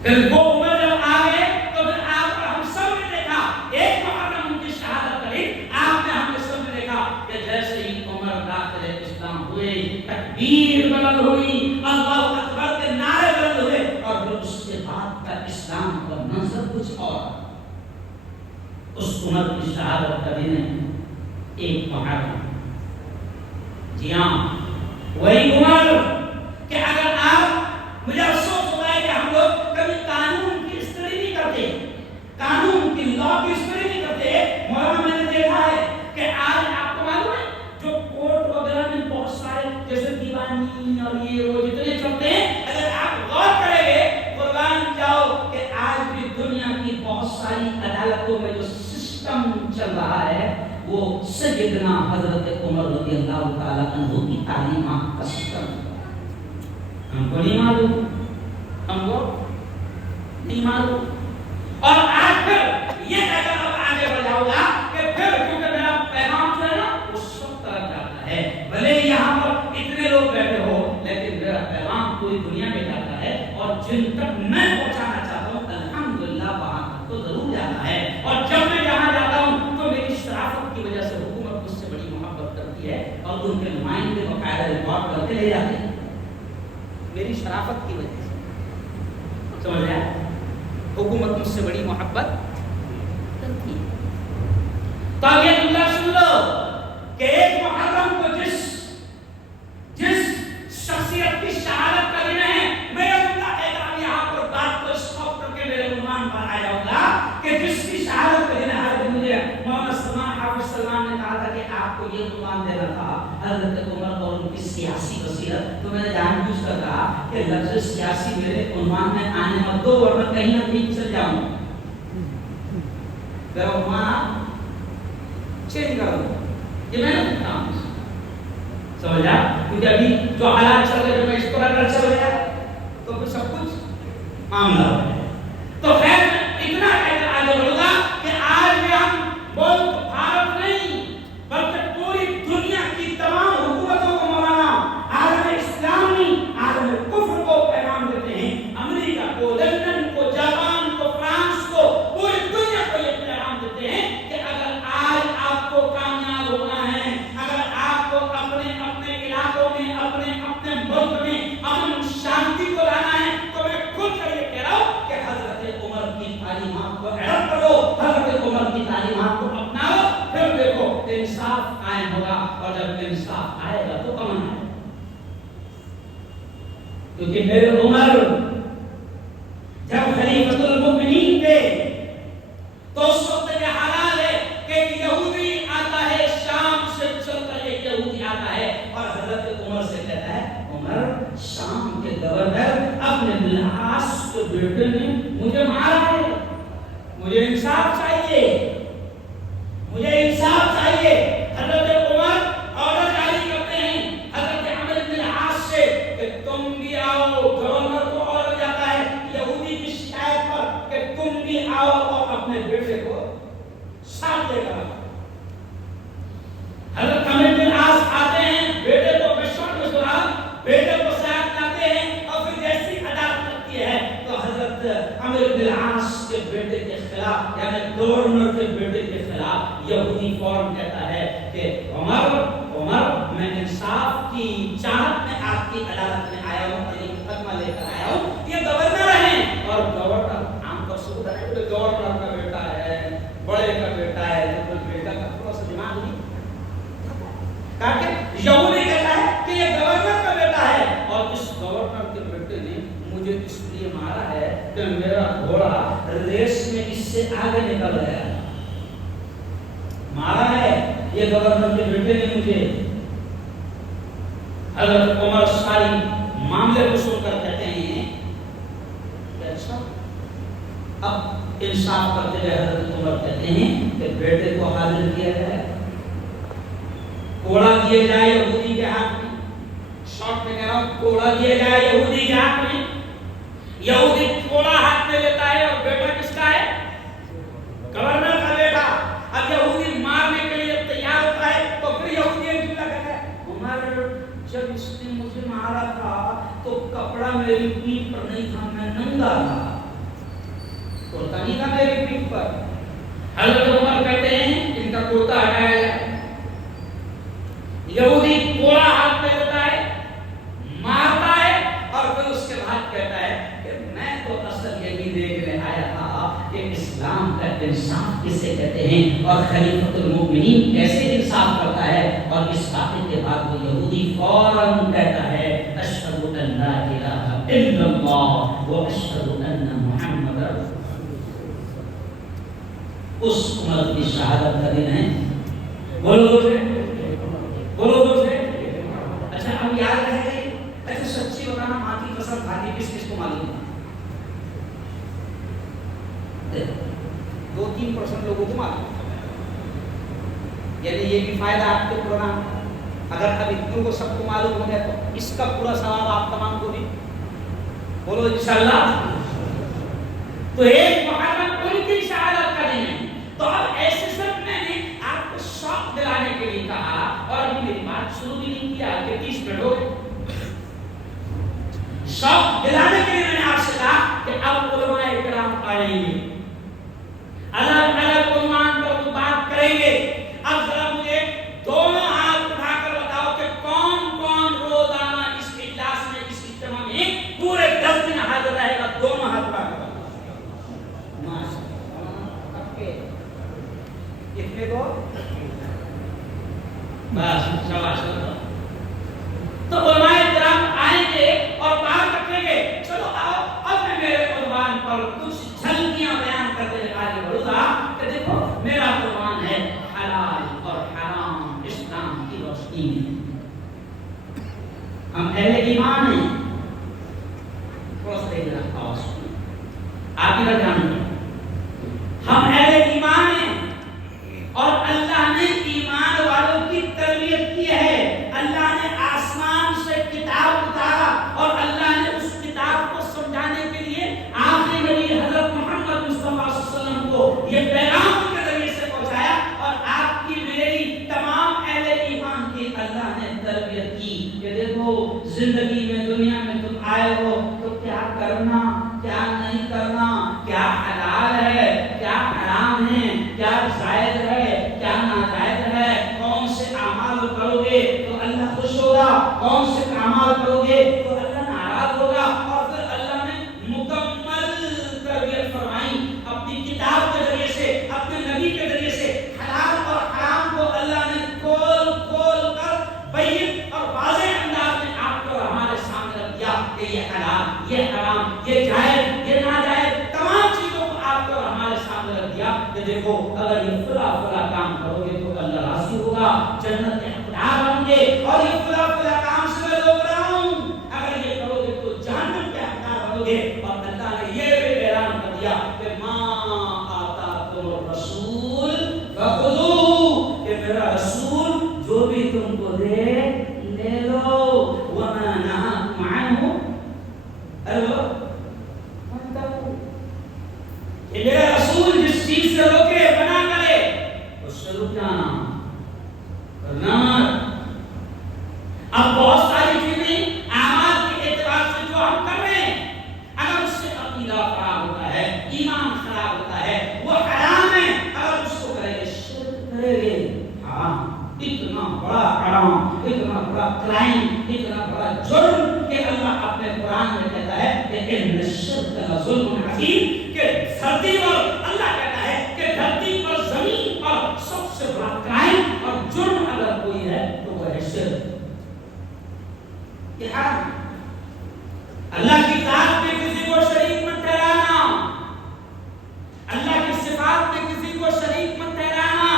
پھر وہ عمر جب آگئے تو پھر آپ ہم سب نے دیکھا ایک محرم ان کی شہادت کری. آپ نے ہم نے سب نے دیکھا کہ جیسے ہی عمر داخل اسلام ہوئے, تکبیر بلند ہوئی, اللہ اکبر کے نعرے بلند ہوئے, اور پھر اس کے بعد کا اسلام کا منظر کچھ اور. اس عمر کی شہادت کا دن ہے ایک محرم. جی ہاں, وہی عمر کہ اگر آپ, مجھے افسوس ہوتا ہے کہ ہم لوگ کبھی قانون کی اسٹڈی نہیں کرتے, قانون کی لا کی اسٹڈی نہیں کرتے. مولانا میں نے دیکھا ہے کہ آج آپ کو معلوم ہے جو کورٹ وغیرہ میں بہت سارے جیسے دیوانی اور یہ وہ جتنے چلتے ہیں, اگر آپ غور کریں گے قربان جاؤ کہ آج بھی دنیا کی بہت ساری عدالتوں میں جو سسٹم چل رہا ہے وہ سیدنا حضرت عمر رضی اللہ تعالیٰ عنہ کی تعلیمات کا سسٹم. ہم کو نہیں معلوم, ہم کو نہیں معلوم. اور آج پھر یہ کہہ کر اب آگے بڑھ جاؤ گا کہ پھر کیونکہ میرا پیغام جو ہے نا وہ سب طرف جاتا ہے. بھلے یہاں پر اتنے لوگ بیٹھے ہو لیکن میرا پیغام پوری دنیا میں جاتا ہے, اور جن تک میں پہنچانا چاہتا ہوں الحمدللہ وہاں تک تو ضرور جاتا ہے. اور جب میں جہاں جاتا ہوں تو میری شرافت کی وجہ سے حکومت مجھ سے بڑی محبت کرتی ہے, اور ان کے نمائندے باقاعدہ ریکارڈ کر کے لے جاتے ہیں میری شرافت کی وجہ سے. سمجھ آیا, حکومت مجھ سے بڑی محبت کرتی ہے. تو یہ اللہ سن لو کہ ایک محرم کو جس شخصیت کی شہادت عنوان دینا تھا حضرت عمر اور ان کی سیاسی بصیرت، تو میں نے جان بوجھ کر کہا کہ لفظ سیاسی میرے عنوان میں آنے مت دو ورنہ کہیں نہ کہیں چل جاؤں، میرا عنوان چینج کر دو، یہ میں نے کہا سمجھا، کیونکہ ابھی جو حالات چل رہے ہیں میں اس طرح کر چل گیا تو پھر سب کچھ معاملہ ہو گیا۔ تو خیر اتنا کہہ کر آگے بڑھوں گا کہ آج بھی ہم ملک بھارت نہیں بلکہ پوری دنیا کی تمام حکومتوں کو مولانا عالم اسلامی عالم کفر کو پیغام دیتے ہیں، امریکہ کو، لندن کو، جاپان کو، فرانس کو، پوری دنیا کو یہ پیغام دیتے ہیں کہ اگر آج آپ کو کامیاب ہونا ہے، اگر آپ کو اپنے اپنے علاقوں میں اپنے اپنے ملک میں امن شانتی کو لانا ہے تو میں خود کر یہ کہہ رہا ہوں کہ حضرت عمر کی تعلیمات کو اڈاپٹ کرو، حضرت عمر کی تعلیمات کو اپناؤ، پھر دیکھو انصاف قائم ہوگا، اور جب انصاف آئے گا تو امن آئے گا۔ کیونکہ میرے عمر جب خلیفۃ المؤمنین تھے تو اس وقت یہ حالات ہے کہ ایک یہودی آتا ہے شام سے چل کر، ایک یہودی آتا ہے اور حضرت عمر سے کہتا ہے عمر شام کے گورنر اپنے بلعاص کے بیٹے نے مجھے مارا ہے، مجھے انصاف چاہیے، مجھے انصاف چاہیے۔ حضرت عمر آرڈر جاری کرتے ہیں حضرت عمرو بن العاص سے کہ تم بھی آؤ، گورنر کو آرڈر جاتا ہے یہودی کی شکایت پر کہ تم بھی آؤ اور اپنے بیٹے کو ساتھ لے کر آؤ۔ حضرت عمرو بن العاص آتے ہیں، بیٹے کو بشر میں سنا، بیٹے کو ساتھ لاتے ہیں، اور پھر جیسی عدالت لگتی ہے تو حضرت عمرو بن العاص کے بیٹے کے خلاف یعنی گورنر کے بیٹے کے خلاف یہودی فوراً کہتا ہے کہ عمر میں انصاف کی چاہت میں آپ کی عدالت میں آیا ہوں، ایک مقدمہ لے کر آیا ہوں، یہ گورنر ہیں، اور گورنر عام طور سے ہوتا ہے کہ گورنر کا بیٹا ہے، بڑے کا بیٹا ہے، تو بیٹا کا تھوڑا سا دماغ نہیں، تاکہ یہودی کہتا ہے کہ یہ گورنر کا بیٹا ہے، اور اس گورنر کے بیٹے نے مجھے اس لیے مارا ہے کہ میرا گھوڑا ریس میں اس سے آگے نکل گیا، مارا ہے یہ گورنر کے بیٹے نے مجھے۔ حضرت عمر ساری معاملے کو سن کر کہتے ہیں کہ اچھا، اب انصاف کرتے ہوئے حضرت عمر کہتے ہیں کہ بیٹے کو حاضر کیا جائے، کوڑا دیا جائے یہودی کے ہاتھ میں، شارٹ میں کہہ رہا ہوں، کوڑا دیا جائے یہودی کے ہاتھ میں، یہودی کوڑا ہاتھ میں لیتا ہے، اور بیٹا کس کا ہے؟ گورنر کا بیٹا۔ اب یہودی مارنے کے لیے تیار ہوتا ہے تو پھر یہودی ایک جملہ کہتا ہے عمر جب اس نے مجھے مارا تھا تو کپڑا میری پیٹھ پر نہیں تھا، میں ننگا تھا، کرتا نہیں تھا میری پیٹھ پر۔ حضرت عمر کہتے ہیں ان کا کرتا ہٹایا جائے، یہودی کوڑا ہاتھ میں لیتا ہے، مارتا ہے، اور پھر اس کے بعد کہتا ہے کہ میں تو اصل یہی دیکھنے آیا تھا کہ اسلام کا انصاف کسے کہتے ہیں اور خلیفۃ المؤمنین کیسے انصاف کرتا ہے۔ اور اس واقعے کے بعد وہ یہودی فوراً کہتا ہے اشہد ان لا الہ الا اللہ و اشہد ان محمد رسول اللہ۔ اس عمر کی شہادت کا دن ہے، بولو سے اچھا ہم یاد رہے گئے، اچھا سچی بتانا ماں کی قسم کھاتی کس کس کو معلوم ہے؟ 2-3% لوگوں کو معلوم ہے، یعنی یہ بھی فائدہ آپ کے پروگرام، اگر اب اتنوں کو سب کو معلوم ہو گیا تو اس کا پورا ثواب آپ تمام کو بھی، بولو انشاءاللہ۔ تو ایک محرم ان کی شہادت کا دن ہے، تو اب ایسے سب میں نے آپ کو شوق دلانے کے لیے کہا، اور ابھی میری بات شروع بھی نہیں کیا کہ 30 منٹ ہو گئے، شوق دلانے کے لیے میں نے آپ سے کہا کہ اب علماء کرام آئیں گے، الگ الگ عنوان پر وہ بات کریں گے۔ اب ذرا مجھے دونوں ہاتھ اٹھا کر بتاؤ کہ کون کون روزانہ اس اجلاس میں، اس اجتماع میں پورے 10 دن حاضر رہے گا؟ دونوں ہاتھ اٹھا کر اتنے کو بس شاباش۔ تو علماء کرام آئیں گے اور بات رکھیں گے۔ چلو آؤ اب میں میرے عنوان پر کچھ جھلکیاں بیان کرتے ہوئے آگے بڑھوں گا کہ دیکھو میرا عنوان ہے حلال اور حرام اسلام کی یقین ہے. ہم اہل ایمان ہیں. تھوڑا سا دیکھ رہا آواز آپ ادھر جانیں. ہم اہل ایمان ہیں اور اللہ نے ایمان والوں کی تربیت کی ہے. اللہ نے آسمان سے کتاب اتارا اور اللہ نے اس کتاب کو سمجھانے کے لیے آخری نبی حضرت محمد مصطفیٰ صلی اللہ علیہ وسلم کو یہ پیغام کے ذریعے سے پہنچایا. اور آپ کی میری تمام اہل ایمان کی اللہ نے تربیت کی کہ دیکھو زندگی میں دنیا میں تم آئے ہو تو کیا کرنا کیا نہیں کرنا, کیا حلال ہے کیا حرام ہے, کیا جائز ہے کیا ناجائز ہے, کون سے اعمال کرو گے تو اللہ خوش ہوگا, کون سے اعمال کرو گے تو اللہ ناراض ہوگا. اور پھر اللہ نے مکمل تربیت فرمائی اپنی کتاب کے ذریعے سے, اپنے نبی کے ذریعے سے. حلال اور حرام کو اللہ نے کھول کھول کر بین اور واضح انداز میں آپ کو ہمارے سامنے رکھ دیا کہ یہ حلال یہ حرام یہ جائز یہ ناجائز تمام چیزوں کو آپ کو ہمارے سامنے رکھ دیا کہ دیکھو اگر یہ فلاں فلاں کام کرو گے تو اللہ راضی ہوگا, جنت کے حقدار بنو گے, اور یہ فلاں فلاں کام سے میں روک رہا ہوں اگر یہ کرو گے تو جہنم کے حقدار بنو گے. اور اللہ نے یہ بھی اعلان کر دیا کہ ما آتاکم الرسول فخذوہ, کہ میرا رسول جو بھی تم کو دے لے لو, وما نہاکم عنہ کہ میرا رسول جس چیز سے روکے منع کرے اس سے رک جانا کرنا. اب بہت ساری چیزیں اعمال کے اعتبار سے جو ہم کر رہے ہیں اگر اس سے عقیدہ خراب ہوتا ہے, ایمان خراب ہوتا ہے, وہ حرام ہے, اگر اس کو کرے گے شرک کرے گے, حرام, اتنا بڑا حرام, اتنا بڑا کرائم, اتنا بڑا جرم کہ اللہ اپنے قرآن میں کہتا ہے کہ ان الشرک لظلم عظیم, کہ دھرتی پر اللہ کہتا ہے کہ دھرتی پر زمین پر سب سے بڑا کرائم اور جرم اگر کوئی ہے تو وہ ہے شرک. یہ حرام. اللہ کی ذات میں کسی کو شریک مت ٹھہرانا, اللہ کی صفات میں کسی کو شریک مت ٹھہرانا.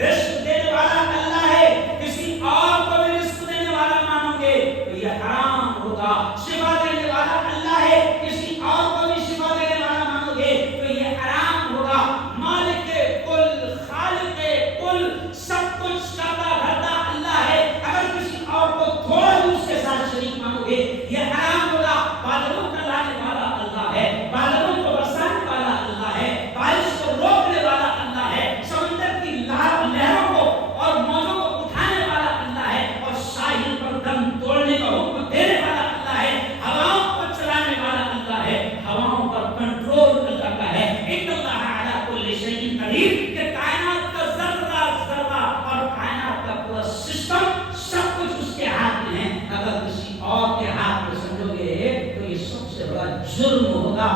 رزق دینے والا اللہ ہے, کسی اور کو بھی رزق دینے والا مانو گے تو یہ حرام ہوگا. شفا دینے والا اللہ ہے, کسی اور کو بھی شفا دینے والا مانو گے تو یہ حرام ہوگا. مالک کل خالق کل سب کچھ کرتا دھرتا اللہ ہے, اگر کسی اور کو تھوڑا بھی اس کے ساتھ شریک مانو گے یہ حرام ہوگا. بادلوں کا لانے والا اللہ ہے, بادلوں کو برسانے والا اللہ ہے, بارش کو روکنے والا اللہ ہے, سمندر کی لہروں کو اور موجوں کو اٹھانے والا اللہ ہے, اور ساحل پر دم توڑنے کا حکم دینے والا اللہ ہے, ہواؤں کو چلانے والا اللہ ہے, ہواؤں پر کنٹرول اللہ کا ہے. ان اللہ علی کل شیء قدیر, کہ کائنات کا ذرہ ذرہ اور کائنات کا پورا سسٹم سب کچھ اس کے ہاتھ میں ہے. اگر کسی اور کے ہاتھ میں سمجھو گے تو یہ سب سے بڑا جرم ہوگا,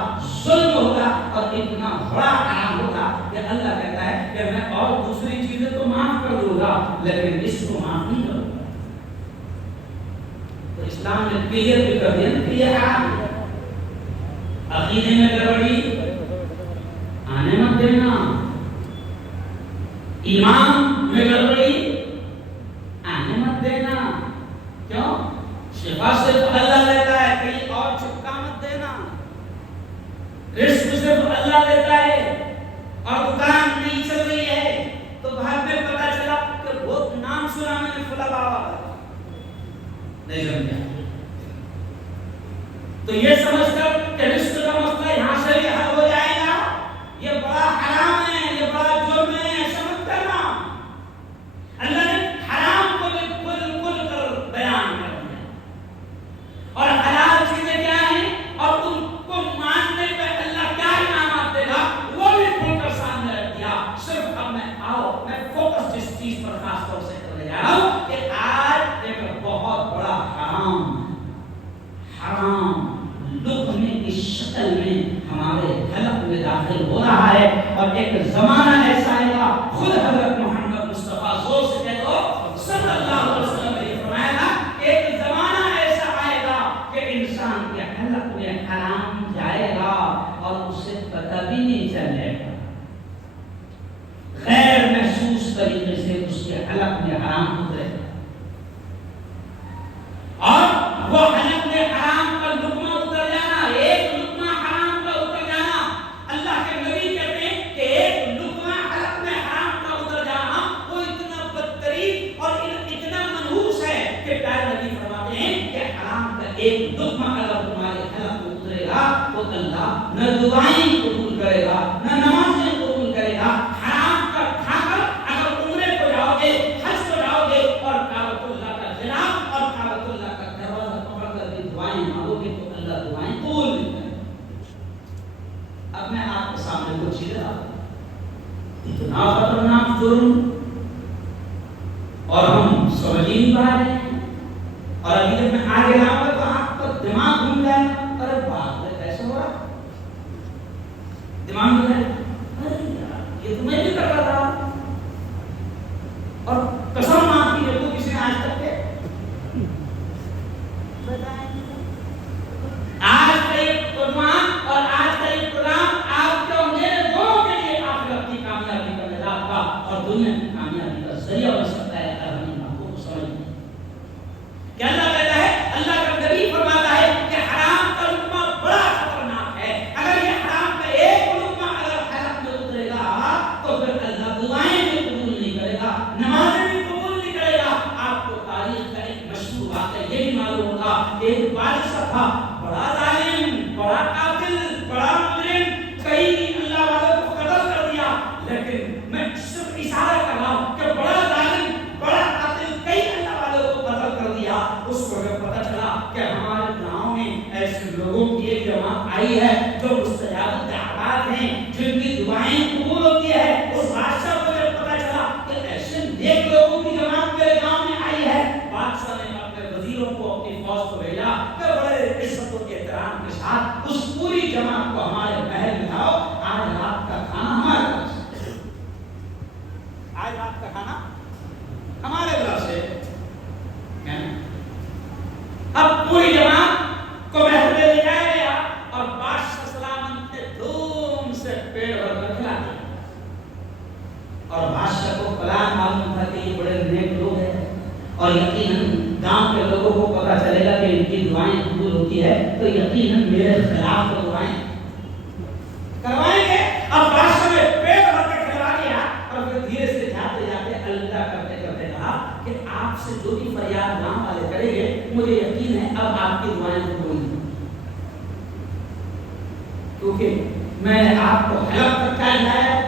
ظلم ہوگا, اور اتنا بڑا حرام ہوگا کہ اللہ کہتا ہے کہ میں اور دوسری چیزیں تو معاف کر دوں گا لیکن اس کو معاف نہیں کروں گا. تو اسلام نے کلیئر بھی کر دیا کہ یہ حرام ہے. عقیدے میں گڑبڑی آنے مت دینا, ایمان میں گڑبڑی آنے مت دینا. کیوں؟ شفا صرف اللہ لیتا ہے, کہیں اور چپکا مت دینا. رزق صرف اللہ لیتا ہے, اور دکان نہیں چل رہی ہے تو بعد میں پتا چلا کہ بہت نام سنا میں نے فلاں بابا کا, نہیں سمجھا. تو یہ سمجھ کر کہ رزق کا مسئلہ یہاں سے بھی حل ہو جائے گا, یہ بڑا حرام ہے, یہ بڑا جرم ہے, ایسا مت کرنا. اللہ نے حرام کو بھی کھل کر بیان کر دیا, اور حلال چیزیں کیا ہیں اور ان کو ماننے پہ اللہ کیا انعامات دے گا وہ بھی کھل کر سامنے رکھ دیا. صرف اب میں فوکس جس چیز پر خاص طور سے کرنے جا رہا ہوں کہ آج ایک بہت بڑا حرام لقمے کی شکل ایک لقمہ اگر تمہارے حلق میں اترے گا تو اللہ نہ دعائیں قبول کرے گا نہ نمازیں قبول کرے گا. حرام کا کھا کر اگر عمرے کو جاؤ گے حج کو جاؤ گے اور کعبۃ اللہ کا خلاف اور کعبۃ اللہ کا دروازہ پکڑ کر بھی دعائیں مانگو گے تو اللہ دعائیں قبول نہیں کرے گا. اب میں آپ کے سامنے کچھ چیزیں اتنا خطرناک جرم اور ہم سمجھ ہی نہیں پا رہے ہیں. اور ابھی جب میں آگے لاؤں گا تو آپ کا دماغ گھوم جائے گا. ارے باپ رے کیسے ہو رہا دماغ گھوم جائے گا. ارے یار یہ تو میں بھی کر رہا تھا اور قسم آپ کی جو کسی نے آج تک کے آج کا ایک قرآن اور آج کا ایک قرآن آپ کے اور میرے دونوں کے لیے آخرت کی کامیابی کا نجات کا اور دنیا کی کامیابی کا ذریعہ بن سکتا ہے اگر ہم ان باتوں کو سمجھ لیں. کہ اللہ کہتا ہے اللہ کا نبی فرماتا ہے کہ حرام کا لقمہ بڑا خطرناک ہے. اگر یہ حرام کا ایک لقمہ اگر حلق میں اترے گا تو پھر اللہ دعائیں بھی قبول نہیں کرے گا نمازیں بھی قبول نہیں کرے گا. آپ کو تاریخ کا ایک مشہور واقعہ یہ بھی معلوم ہوگا. ایک بادشاہ تھا بڑا ظالم بڑا قاتل بڑا مجرم کئی اللہ والوں کو قتل کر دیا. لیکن میں صرف اشارہ کر رہا ہوں کہ بڑا ظالم بڑا قاتل کئی اللہ والوں کو قتل کر دیا. اس کو جب پتہ چلا کہ ہمارے گاؤں میں ایسے لوگوں کی ایک جماعت آئی ہے جو مستجاب دعوات ہیں جن کی دعائیں قبول ہوتی ہے. اس بادشاہ کو جب پتہ چلا کہ ایسے نیک لوگوں کی جماعت میرے گاؤں میں آئی ہے بادشاہ نے اپنے وزیروں کو اپنی فوج کو بھیجا کہ بڑے عزت و احترام کے ساتھ اس پوری جماعت کو ہمارے محل میں لاؤ. آج رات کا کھانا ہمارے طرف سے آج رات کا کھانا ہمارے طرف سے. اب پوری جماعت کو محل میں لے جایا گیا اور بادشاہ سلامت نے دھوم سے پیڑ بھر کر کھلا دیا. اور بادشاہ کو پلان معلوم تھا کہ یہ بڑے نیک لوگ ہیں اور یقیناً گاؤں کے لوگوں کو پتہ چلے گا کہ ان کی دعائیں قبول ہوتی ہے تو یقیناً میرے خلاف تو دعائیں کروائیں گے. اب بادشاہ نے پیڑ بھر کر کھلا دیا اور پھر دھیرے سے جاتے جاتے الوداع کرتے کرتے کہا کہ آپ سے جو بھی فریاد گاؤں والے کریں گے مجھے یقین ہے اب آپ کی دعائیں قبول ہوں گی کیونکہ میں نے آپ کو حلق تک کیا لایا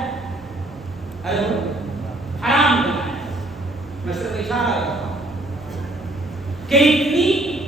حرام بنایا. میں صرف اشارہ کرتا ہوں کہ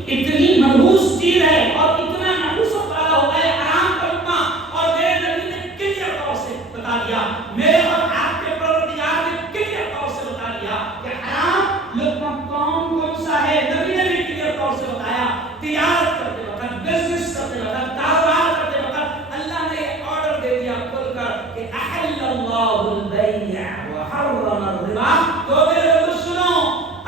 اتنی منحوس چیز ہے اور اتنا نحوست والا ہوتا ہے حرام کا لقمہ. اور میرے نبی نے کلیئر طور سے بتا دیا میرے اور آپ کے پروردگار نے کلیئر طور سے بتا دیا کہ حرام لقمہ کون سا ہے. نبی نے بھی کلیئر طور سے بتایا. تجارت کرتے وقت بزنس کرتے وقت کاروبار کرتے وقت اللہ نے آرڈر دے دیا کھل کر کہ احل اللہ البیع وحرم الربا. تو میرے لوگ سنو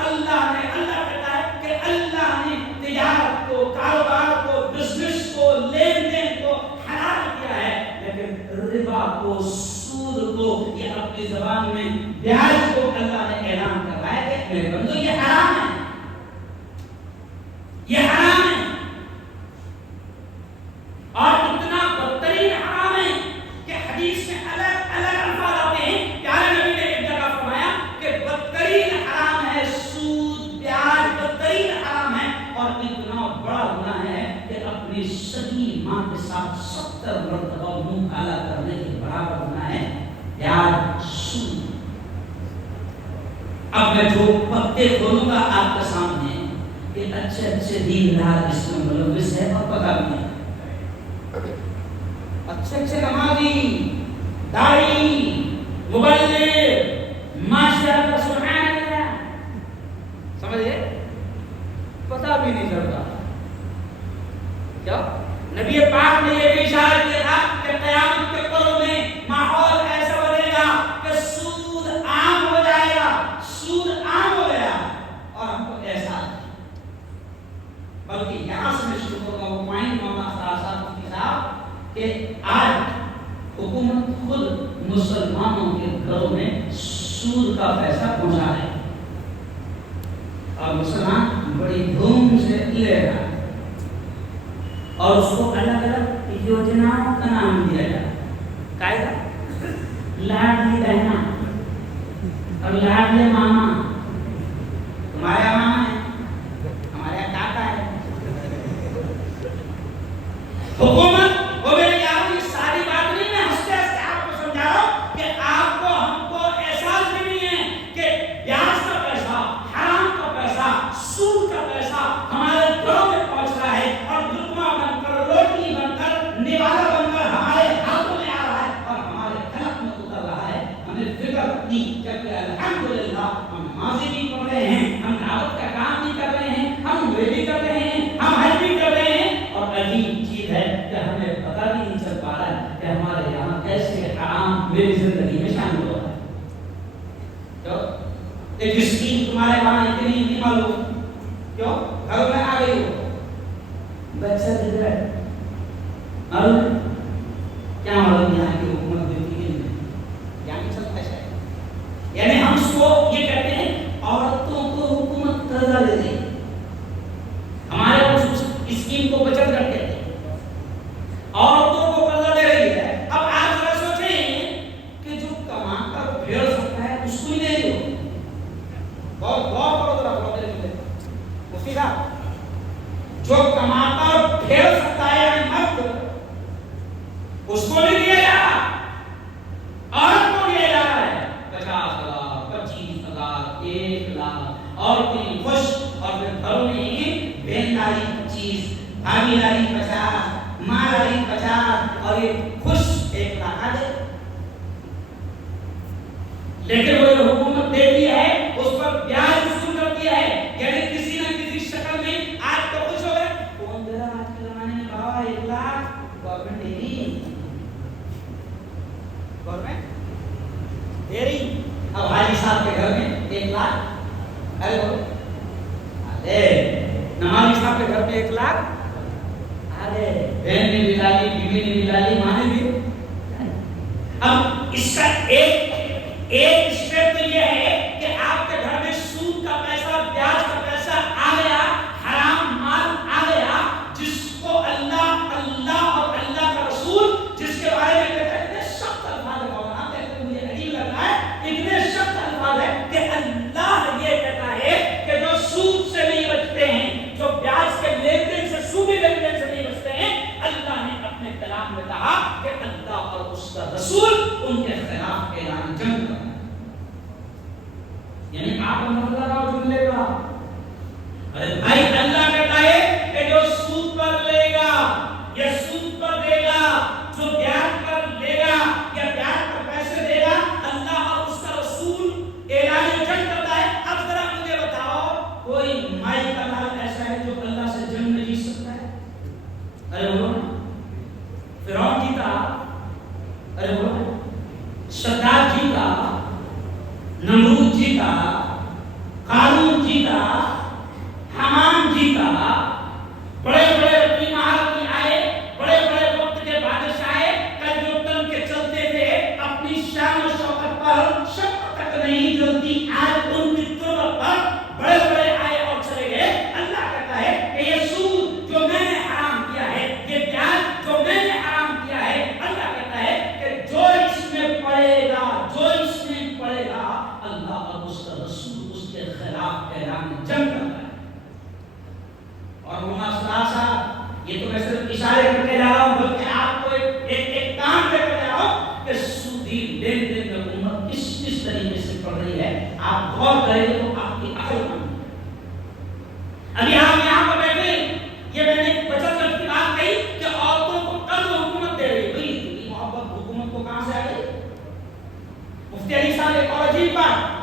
اللہ کہتا ہے کہ اللہ نے تجارت کو کاروبار کو بزنس کو لین دین کو حلال کیا ہے لیکن ربا کو سود کو یہ اپنی زبان میں بیاج کو اللہ نے اعلان کروایا کہ میرے بندو یہ حرام ہے یہ حرام ہے. اور اتنا بدترین حرام ہے کہ حدیث میں الگ الگ الفاظ آتے ہیں. پیارے نبی نے ایک جگہ فرمایا کہ بدترین حرام ہے سود بیاج بدترین حرام ہے اور اتنا بڑا گناہ ہے کہ اپنی سگی ماں کے ساتھ 70 مرتبہ منہ کالا کرنے کے برابر گناہ ہے بیاج سود. اب میں جو پتے کھولوں گا آپ کے سامنے کہ اچھے دیندار اس میں ملوث ہے اور پتہ بھی نہیں. اچھے نمازی داعی مبلغ ماشاءاللہ سبحان اللہ سمجھے پتہ بھی نہیں چلتا. کیا نبی پاک نے یہ بھی اشارہ کیا تھا کہ قیامت کے قرب میں ماحول ایسا بنے گا کہ سود عام ہو جائے گا. سود عام ہو گیا اور ہم کو ایسا بلکہ یہاں سے میں شروع کروں گا وہ پوائنٹ مولانا صاحب کی صاحب کہ آج حکومت خود مسلمانوں کے گھروں میں سود کا پیسہ پہنچا رہے ہیں اور مسلمان بڑی دھوم سے لے رہا ہے اور اس کو الگ الگ یوجناؤں کا نام دیا جاتا ہے. قاعدہ لاڈلی بہنا اور لاڈلے ماما. تمہارے ماما ہے ہمارے کاکا ہے قرضہ دے دیں. ہمارے اس اسکیم کو بچت کر دیتے ہیں. عورتوں کو قرضہ دے رہی ہے. اب آپ ذرا سوچیں کہ جو کما کر پھیل سکتا ہے اس کو ہی دے دو. بہت غور کرو ذرا میرے مجھے مفتی صاحب. جو کماتا اور پھیل سکتا ہے یعنی مرد, اس کو نہیں دیا جا رہا, عورت کو دیا جا رہا ہے. 50,000 25,000 1 لاکھ عورتیں خوش, اور پھر گھروں میں بینداری 25, بھابیداری 50, مالداری 50, اور یہ خوش 1 لاکھ آ جائے. لیکن وہ جو حکومت دیتی ہے اس پر بیاج وصول کرتی ہے, یعنی کسی نہ کسی شکل میں. آج تو خوش ہو گئے, کون دے رہا آج کے زمانے میں بابا 1 لاکھ گورنمنٹ دے رہی, گورنمنٹ دے رہی. اب حاجی صاحب کے گھر میں 1 لاکھ, ارے بولو نمازی صاحب کے گھر میں 1 لاکھ, ارے بہن نے بھی ڈالی, بیوی نے بھی ڈالی, ماں نے بھی. اب اس کا ایک اسٹیپ تو یہ ہے کہ آپ کے گھر میں سود کا پیسہ, بیاج کا پیسہ آ گیا, حرام مال آ گیا, جس کو اللہ اور اللہ کا رسول جس کے بارے میں کہتے ہیں. اتنے سخت الفاظ ہے مولانا, کہتے ہیں مجھے عجیب لگ رہا ہے, اتنے سخت الفاظ ہے کہ اللہ یہ کہتا ہے کہ جو سود سے نہیں بچتے ہیں, جو بیاج کے لین دین سے, سودی لین دین سے نہیں بچتے ہیں, اللہ نے اپنے کلام میں کہا کہ اللہ اور اس کا رسول ان کے خلاف اعلان جنگ کرتا ہے. یعنی آپ مطلب لگاؤ جملے کا, ارے بھائی اللہ کہتا ہے کہ جو سود پر لے گا یا سود پر دے گا, جو بیاج پر لے گا یا بیاج پر پیسے دے گا, اللہ اور اس کا رسول اعلان جنگ کرتا ہے. اب ذرا مجھے بتاؤ کوئی مائی کا لال ایسا ہے جو اللہ سے جنگ میں جیت سکتا ہے؟ ارے بولو, فرعون جیتا, ارے بولو, شداد جیتا, نمرود جیتا, قارون جیتا, حمان جیتا, بڑے بڑے اپنی مہارت آئے, بڑے بڑے وقت کے بادشاہ آئے, کل جو تن کے چلتے تھے اپنی شان و شوکت پر شک تک نہیں جلتی, آج ان کی تربت پر بڑے بڑے آئے اور چلے گئے. اللہ کہتا ہے کہ یہ سود جو میں نے حرام کیا ہے, یہ بیاج جو میں نے حرام کیا ہے, اللہ کہتا ہے کہ جو اس میں پڑے گا, جو اس میں پڑے گا, اللہ اور اس کا رسول اس کے خلاف اعلان جنگ کرتا ہے. اور مولانا صاحب یہ تو میں صرف اشارے کر کے جا رہا ہوں, بلکہ آپ کو ایک کام دے کر جا رہا ہوں کہ سودی لین دین میں امت کس طریقے سے پڑ رہی ہے. آپ غور کریں تو آپ کی عقل بن. ابھی آپ یہاں پر بیٹھے, یہ میں نے بچت کی بات کہی کہ عورتوں کو قرض حکومت دے رہی ہے. بھائی اتنی محبت حکومت کو کہاں سے آ گئی؟ مفتی علی صاحب ایک اور عجیب بات,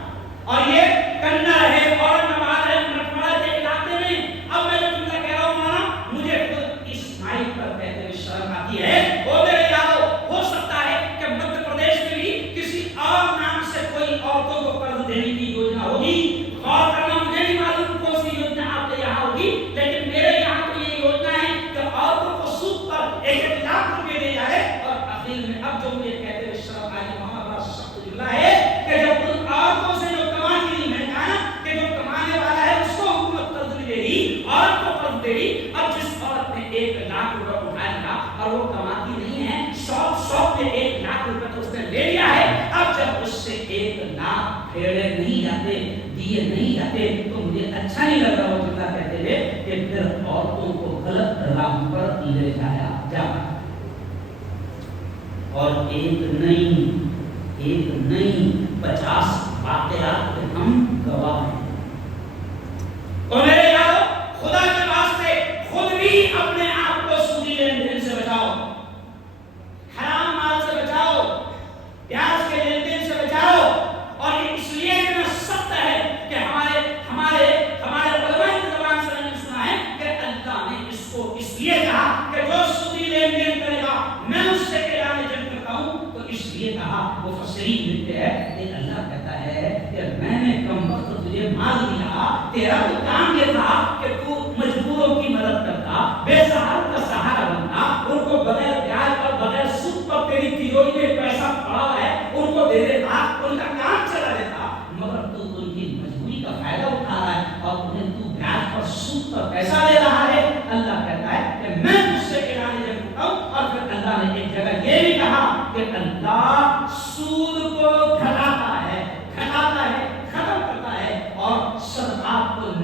اور یہ کنڈا ہے, اورنگاباد ہے, مٹھوڑا کے علاقے میں. اب میں جو تمہیں کہہ رہا ہوں نا, مجھے خود اس مائک پر کہتے ہوئے شرم آتی ہے. وہ میرے یارو, ہو سکتا ہے کہ مدھیہ پردیش میں بھی کسی اور نام سے کوئی عورتوں کو قرض دینے کی یوجنا ہوگی. غور کرنا, مجھے نہیں معلوم کون سی یوجنا آپ کے یہاں ہوگی, لیکن میرے یہاں تو یہ یوجنا ہے کہ عورتوں کو سود پر 1 لاکھ روپے دے جائے. اور اخیر میں اب جو مجھے کہتے ہوئے شرم آئی, ہمارا سخت جملہ ہے کہ جب ان عورتوں سے جو کمانے نہیں, میں کہا نا کہ جو کمانے والا ہے اس کو حکومت قرض نہیں دے رہی, عورت کو قرض دے رہی. اب جس عورت نے 1 لاکھ روپے اٹھا لیا اور وہ کماتی نہیں ہے, شوق میں 1 لاکھ روپے تو اس نے لے لیا ہے. اب جب اس سے 1 لاکھ پھیڑے نہیں جاتے, دیے نہیں جاتے, تو مجھے اچھا نہیں لگ رہا وہ جملہ کہتے ہوئے کہ پھر عورتوں کو غلط راہ پر لے جایا جا. اور ایک نہیں 50 واقعات کے ہم گواہ ہیں. اور میرے یارو, خدا کے واسطے خود بھی اپنے آپ کو سودی لین دین سے بچاؤ, حرام مال سے بچاؤ, بیاج کے لین دین سے بچاؤ. اور اس لیے اتنا سخت ہے کہ ہمارے علماء کی زبان سے میں نے سنا ہے کہ اللہ نے اس کو اس لیے کہا کہ جو سودی لین دین کرے گا میں اس سے اعلان جنگ کرتا ہوں. تو اس لیے کہا, وہ مفسرین لکھتے ہیں کہ اللہ کہتا ہے کہ میں نے کم وقت تجھے مال دیا, تیرا تو کام یہ تھا کہ تو مجبوروں کی مدد کرتا, بے سہاروں کا سہارا بنتا, ان کو بغیر بیاج اور بغیر سود پر تیری تجوری میں پیسہ پڑا ہے ان کو دے دیتا, ان کا کام چلا دیتا. مگر تو ان کی مجبوری کا فائدہ اٹھا رہا ہے اور انہیں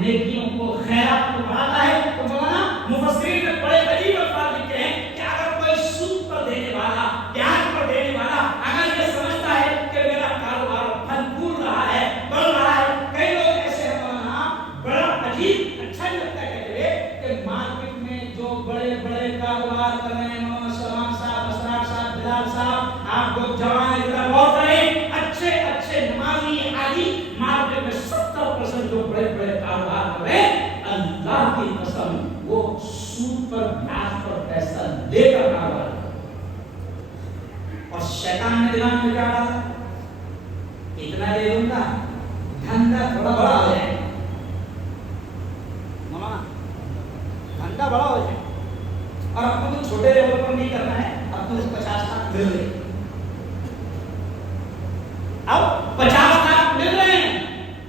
نیکیوں کو خیرات کو بڑھاتا ہے. تو مولانا مفسرین نے بڑے عجیب الفاظ لکھے ہیں کہ اگر کوئی سود پر دینے والا بیاج پر دینے والا اگر یہ سمجھتا ہے کہ میرا کاروبار پھل پھول رہا ہے بڑھ رہا ہے. کئی لوگ ایسے ہیں مولانا بڑا عجیب اچھا نہیں لگتا ہے کہ مارکیٹ میں جو بڑے بڑے کاروبار کر رہے ہیں مولانا سلمان صاحب اسرار صاحب بلال صاحب آپ کو جوان ادھر غور کریں اچھے اچھے نمازی حاجی مارکیٹ میں 70% جو بڑے بڑے کاروبار کر رہے ہیں اللہ کی قسم وہ سود پر بیاج پر پیسہ لے کر کاروبار کرتے اور شیطان نے دماغ میں کیا ڈالا اتنا لے لوں گا دھندا تھوڑا بڑا ہو جائے مولانا دھندا بڑا ہو جائے اور آپ کو چھوٹے لیول پر نہیں کرنا ہے اب تو 50 لاکھ مل رہے اب 50 لاکھ مل رہے ہیں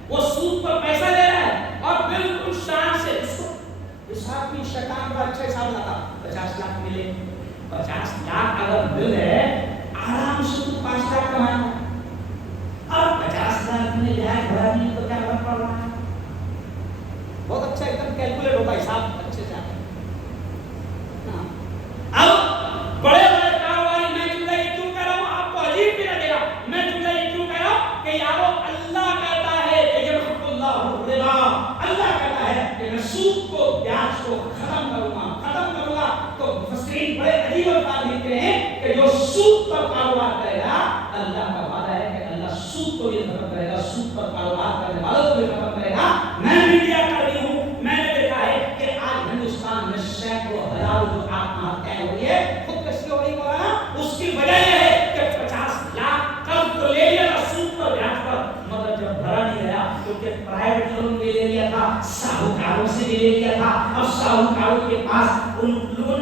وہ سود پر پیسہ لے رہا ہے اور بالکل شان سے اس کو حساب بھی شیطان کا اچھا حساب لگا 50 لاکھ ملے 50 لاکھ اگر مل ہے آرام سے تو 5 لاکھ کمانا اور 50 لاکھ میں لحاظ بڑھا نہیں تو کیا فرق پڑ رہا ہے بہت اچھا ایک دم کیلکولیٹ ہوگا حساب اچھے سے اب بڑے بڑے کاروباری میں جملہ یہ کیوں کہہ رہا ہوں آپ کو عجیب بھی لگے گا میں جملہ یہ کیوں کہہ رہا ہوں کہ یارو اللہ کہتا ہے کہ یمحق اللہ الربا اللہ کہتا ہے کہ میں سود کو بیاج کو ختم کروں گا تو مفسرین بڑے عجیب الفاظ لکھتے ہیں کہ جو سود پر کاروبار کرے گا اللہ کا وعدہ ہے کہ اللہ سود کو بھی ختم کرے گا سود پر کاروبار کرنے والوں کو بھی ختم کرے گا. میں میڈیا کر رہی ہوں میں نے دیکھا ہے کہ آج ہندوستان میں سینکڑوں ہزاروں جو آتم ہتیایں ہوئی ہے خودکشی ہو رہی ہے اس کی وجہ یہ ہے کہ 50 لاکھ قرض تو لے لیا تھا سود پر بیاج پر مگر جب بھرا نہیں گیا کیونکہ پرائیویٹ لون بھی لے لیا تھا ساہوکاروں سے بھی لے لیا تھا اب ساہوکاروں کے پاس ان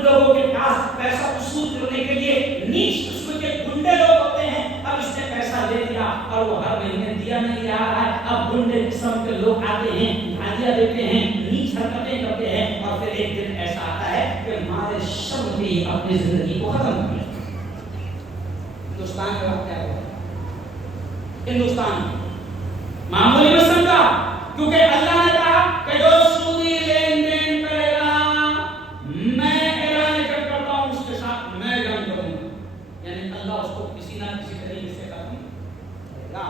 لوگوں کے پاس پیسہ وصول کرنے کے لیے نیچ قسم کے گنڈے لوگ ہوتے ہیں. اب اس نے پیسہ لے لیا اور وہ ہر مہینے دیا نہیں جا رہا ہے. اب گنڈے قسم کے لوگ آتے ہیں گالیاں دیتے ہیں نیچ حرکتیں کرتے ہیں اور پھر ایک دن ایسا آتا ہے کہ مارے شرم بھی اپنی زندگی کو ختم کر لیا. ہندوستان کا وقت کیا ہوا ہندوستان معمولی میں سمجھا کیونکہ اللہ نے کہا کہ جو سودی لین دین کرے گا میں اعلان کرتا ہوں اس کے ساتھ میں جان کروں گا یعنی اللہ اس کو کسی نہ کسی طریقے سے ختم کرے گا.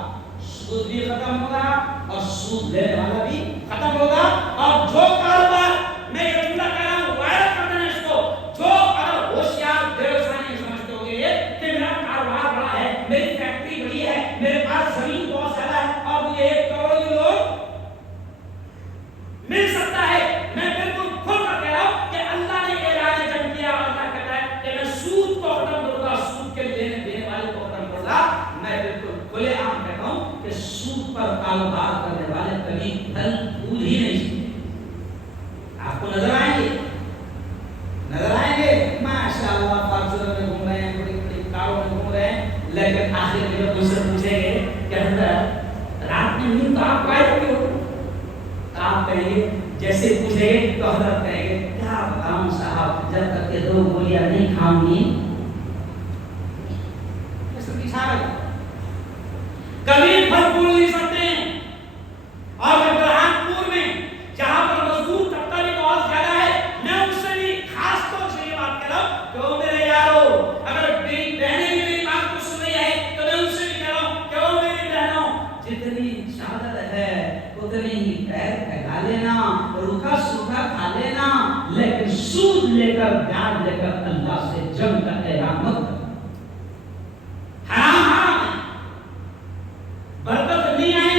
سود بھی ختم ہوگا اور سود لینے والا بھی ختم ہوگا. اور جو کاروبار میں یہ جملہ کہہ رہا ہوں وائر کر دینا اس کو جو اگر ہوشیار دیوسانی سمجھتے ہو گے کہ میرا کاروبار بڑا ہے میری فیکٹری بڑی ہے میرے پاس زمین بہت زیادہ ہے اور مجھے 1 کروڑ کی لون مل سکتا ہے میں بالکل کھل کر کہہ رہا ہوں کہ اللہ نے اعلان جب کیا اللہ کہتا ہے کہ میں سود کو ختم کروں گا سود کے لینے دینے والے کو ختم کروں گا. میں بالکل کھلے عام کہتا ہوں کہ سود پر کاروبار کرنے والے کبھی پھل پھول ہی نہیں سکتے. آپ کو نظر آئیں گے ماشاءاللہ فارچونر میں گھوم رہے ہیں بڑی بڑی کاروں میں گھوم رہے ہیں لیکن آخر میں جب دوسرے پوچھیں گے کہ حضرت رات میں نیند تو آپ پائے ہوتے ہو آپ کہیں گے جیسے پوچھیں گے تو حضرت کہیں گے کیا بتاؤں صاحب جب تک کہ 2 گولیاں نہیں کھاؤں گی کبھی پھل پھول نہیں سکتے ہیں. اور میں برہان پور میں جہاں پر مزدور طبقہ بھی بہت زیادہ ہے میں ان سے بھی خاص طور سے یہ بات کر رہا ہوں کہ وہ میرے یارو اگر میری بہنیں بھی میری بات کو سن رہی ہے تو میں ان سے بھی کہہ رہا ہوں کہ وہ میری بہنوں جتنی شہادت ہے اتنی ہی پیر پھیلا لینا روکھا سوکھا کھا لینا لیکن سود لے کر بیاج لے کر اللہ سے جنگ کا اعلان مت کرنا. حرام ہے برکت نہیں آئے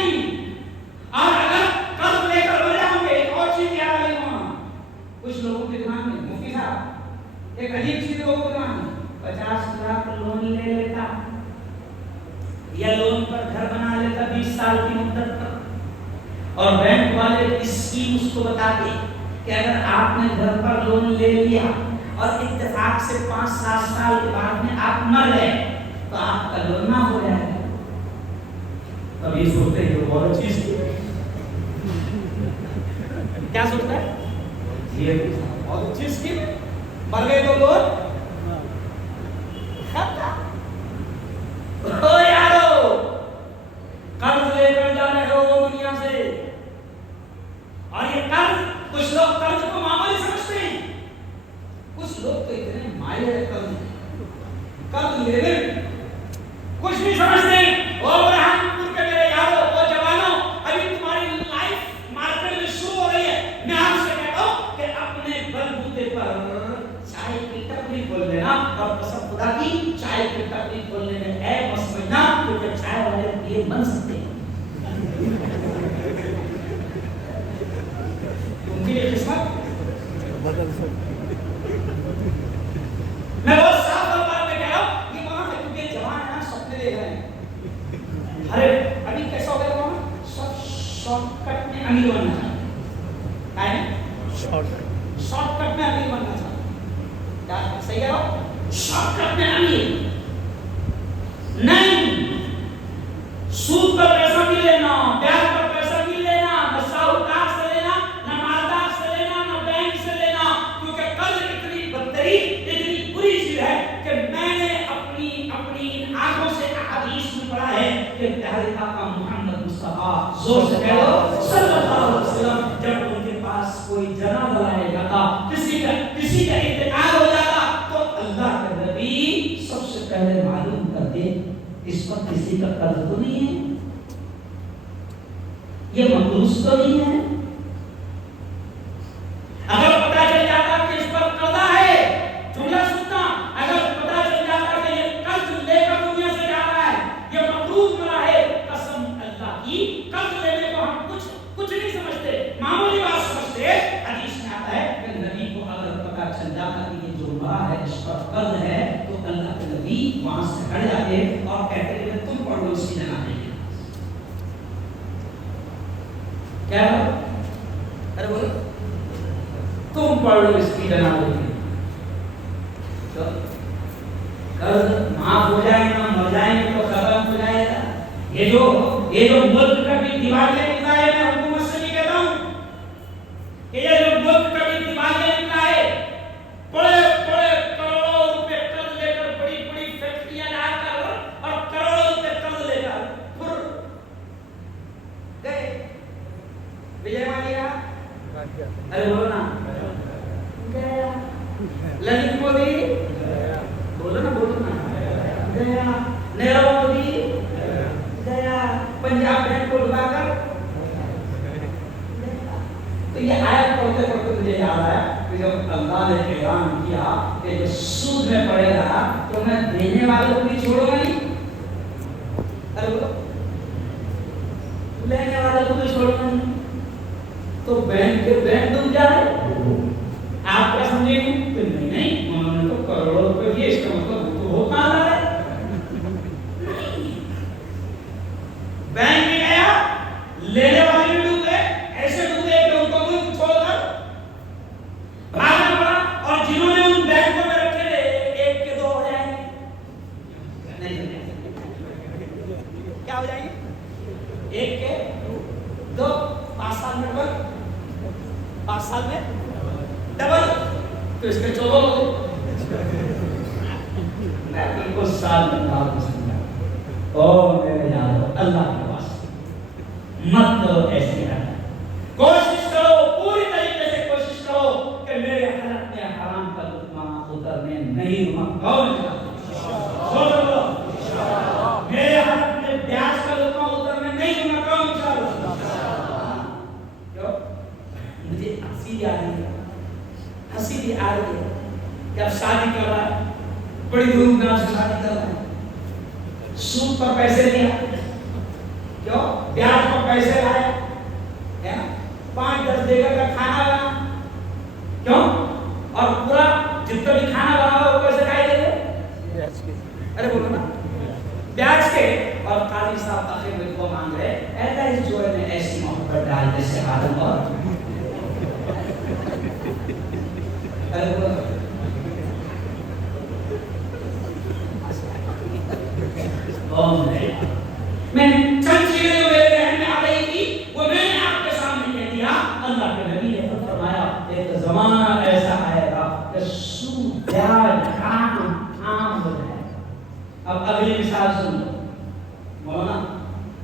گی اور اگر قرض لے کر بڑے ہوں گے ایک اور چیز یاد رکھیں وہاں کچھ لوگوں کے دماغ میں مفتی صاحب ایک عجیب چیز لوگوں کے دماغ میں 50 لاکھ لون لے لیتا یا لون پر گھر بنا لیتا 20 سال کی مدت تک اور بینک والے اسکیم اس کو بتاتے کہ اگر آپ نے گھر پر لون لے لیا اور اتفاق سے 5-7 سال کے بعد میں آپ مر گئے تو آپ کا لون نہ ہو جائے گا. اب یہ سوچتے ہیں کہ بہت اچھی اسکیم کیا سوچتا ہے یہ بہت اچھی اسکیم مر گئے تو لون یارو قرض لے کر جا رہے ہو دنیا سے اور یہ قرض، کچھ لوگ قرض کو معمولی سمجھتے ہیں، کچھ لوگ تو اتنے مائل قرض لینے کچھ نہیں سمجھتے ہیں۔ اور برہان پور کے میرے یاروں اور جوانوں، ابھی تمہاری لائف مارکیٹ میں شروع ہو رہی ہے، میں آپ سے کہتا ہوں کہ اپنے بلبوتے پر چائے کی ٹپری کھول لینا، اور قسم خدا کی چائے کی ٹپری کھولنے میں عیب مت سمجھنا، کیونکہ چائے والے یہ بن سکتے ہیں، ان کی یہ قسمت بدل سکتی۔ میں بہت صاف بات میں کہہ رہا ہوں، یہ وہاں ہے کیونکہ جوان ہے نا، سپنے دیکھ رہے ہیں، ارے ابھی کیسا ہو گیا وہاں، سب شارٹ کٹ میں امیر بننا چاہتے ہیں، شارٹ کٹ میں امیر بننا چاہتے ہیں، کیا صحیح کہہ رہا ہوں؟ شارٹ کٹ میں امیر نہیں، سود پر پیسہ نہیں لینا، بیاج پر پیسہ نہیں لینا، نہ ساہوکار سے لینا، نہ مالدار سے لینا، نہ بینک سے لینا، کیونکہ قرض اتنی بدترین، اتنی بری چیز ہے کہ میں نے اپنی آنکھوں سے احادیث میں پڑھا ہے کہ پیارے آقا محمد مصطفیٰ زور سے کہہ لو صلی اللہ علیہ وسلم، جب ان کے پاس کوئی جنازہ لایا جاتا، کسی کا انتقال ہو جاتا، تو اللہ کے نبی سب سے پہلے معلوم کرتے اس پر کسی کا قرض تو نہیں ہے، یہ مقروض تو نہیں ہے۔ اگر پتہ چل جاتا کہ اس پر قرضہ ہے، جملہ سننا، اگر پتہ چل جاتا کہ یہ قرض لے کر دنیا سے جا رہا ہے، یہ مقروض ملا ہے، قسم اللہ کی قرض لینے کو ہم کچھ نہیں سمجھتے، معمولی بات سمجھتے۔ حدیث میں آتا ہے کہ نبی کو اگر پتہ چل جاتا کہ یہ جو ملا ہے اس پر قرض ہے، تو اللہ کے نبی وہاں سے ہٹ جاتے اور کہتے کہ تم پڑھ لو اس کی جگہ نہیں، کیا ارے بولو تم پڑھ لو اس کی جگہ نہیں، قرض معاف ہو جائے گا، مر جائیں گے تو ختم ہو جائے گا۔ یہ جو ملک کا بھی دیوالیہ نکلا ہے، میں حکومت سے بھی کہتا ہوں کہ یہ جو ملک کا بھی دیوالیہ نکلا ہے، بڑے کروڑوں روپے قرض لے کر بڑی فیکٹریاں لا کر اور کروڑوں روپے قرض لے کر پھر گئے وجے مالیا، ارے بولو نا گیا، للت مودی بولو نا گیا، نیرو مودی گیا، پنجاب بینک کو ڈبا کر گیا۔ تو یہ آیت پڑھتے پڑھتے مجھے یاد آیا کہ جب اللہ نے اعلان کیا کہ جو سود میں پڑے گا تو میں دینے والوں کو بھی چھوڑوں گا نہیں، ارے بولو لینے والوں کو بھی چھوڑوں گا نہیں، تو بینک ڈوب جائے، آپ کیا سمجھیں گے کہ نہیں انہوں نے تو کروڑوں روپے دیے، اس کا مطلب وہ تو بہت مال آ رہا ہے، بینک میں گیا، لینے والے بھی ڈوب گئے، ایسے ڈوب گئے کہ ان کو ملک چھوڑ کر بھاگنا پڑا، اور جنہوں نے ان بینکوں میں رکھے ایک کے دو ہو جائیں گے، نہیں کیا ہو جائیں گے، ایک کے دو، 5 سال میں ڈبل، 5 سال میں ڈبل، تو اس کے 14 ہو گئے۔ میں بالکل سال میں بات سمجھا، او میرے یارو اللہ کے واسطے مت کرو ایسی حرکت، کوشش کرو پوری طریقے سے کوشش کرو کہ میرے حلق میں حرام کا لقمہ اترنے نہیں دوں گا، میرے حلق میں پیاز کا لقمہ اترنے نہیں دوں گا، کیوں؟ مجھے ہنسی بھی آ رہی ہے کہ اب شادی کر رہا ہے، بڑی دھوم دھام سے شادی کر رہا ہے، سود پر پیسے لیا، کیوں؟ بیاج پر پیسے لائے، 5-10 جگہ کا کھانا بنا، کیوں؟ اور پورا جتنا بھی کھانا بنا ہوا وہ پیسے کھائے دے گے، ارے بولو نا بیاج کے، اور قاضی صاحب آخر میں کو مانگ رہے ایسا اس جوڑے میں ایسی محبت ڈال جیسے آدم اور میں نے چند چیزیں جو میرے ذہن میں آ رہی تھی وہ میں نے آپ کے سامنے کہہ دیا۔ اللہ کے نبی نے فرمایا ایک زمانہ ایسا آئے گا کہ سود بیاج عام ہو جائے گا۔ اب اگلی مثال سن لو، مولانا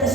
10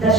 10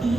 3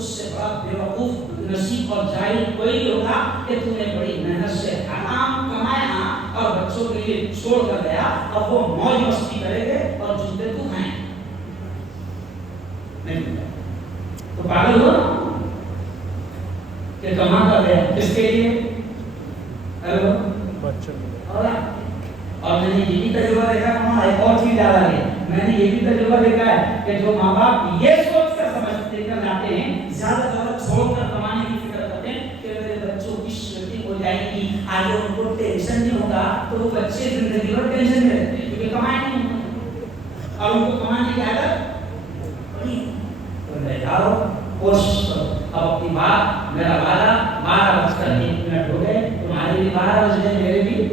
اس سے بڑا بیوقوف نصیب اور جاہل کوئی نہیں ہوگا کہ تم نے بڑی محنت سے حرام کمایا اور بچوں کے لیے چھوڑ کر گیا، اب وہ موج مستی کرے گے اور جوتے تو کھائیں نہیں، تو پاگل ہو کہ کما کر گیا کس کے لیے؟ اور میں نے یہ بھی تجربہ دیکھا ہے، ایک اور چیز یاد آ گئی، میں نے یہ بھی تجربہ دیکھا ہے کہ جو ماں باپ یہ سوچ کر سمجھتے کر لاتے ہیں، زیادہ زیادہ چھوڑ کر کمانے کی فکر کرتے ہیں کہ میرے بچوں کی شادی ہو جائے گی، آگے ان کو ٹینشن نہیں ہوگا، تو وہ بچے زندگی بھر ٹینشن میں رہتے ہیں کیونکہ کمائے نہیں ہوتے اور ان کو کمانے کی عادت بڑی ہے۔ تو بیٹھاؤ، کوشش کرو، اب اپنی بات، میرا وعدہ 12:01 ہو گئے، تمہارے بھی 12 بج گئے، میرے بھی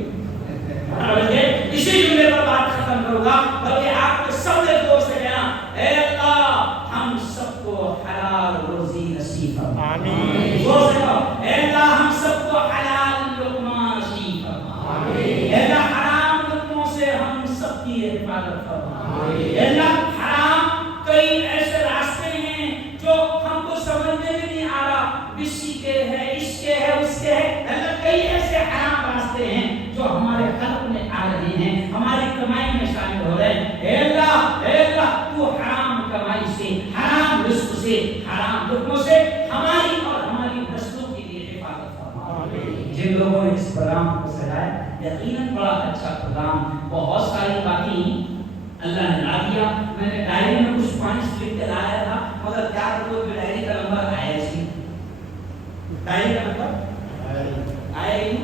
12 بج گئے، اسی جملے پر بات ختم کروں گا، بلکہ آپ کو سب نے دور سے کہنا، اے اللہ ہم سب کو حلال روزی نصیب فرما، آمین، زور سے کہو، اے اللہ ہم سب کو حلال لقمہ نصیب فرما، آمین، اے اللہ حرام لقموں سے ہم سب کی حفاظت فرما، آمین، اے اللہ حرام کئی ایسے راستے ہیں جو ہم کو سمجھ میں بھی نہیں آ رہا، بسی کے ہے، اس کے ہے، اس کے ہے، اللہ کئی ایسے حرام راستے ہیں جو ہمارے قلب میں آ رہے ہیں، ہماری کمائی میں شامل ہو رہے ہیں، اے اللہ تو حرام کمائی سے، حرام رزق سے، حرام لقموں سے ہماری اور ہماری نسلوں کے لیے حفاظت فرما، جن لوگوں نے اس پروگرام کو سجایا یقیناً بڑا اچھا پروگرام، بہت ساری باتیں اللہ نے لا دیا، میں نے ڈائری میں کچھ پوائنٹس لکھ کے لایا تھا مگر کیا کروں کہ ڈائری کا نمبر آیا ہی، ڈائری کا نمبر آیا ہی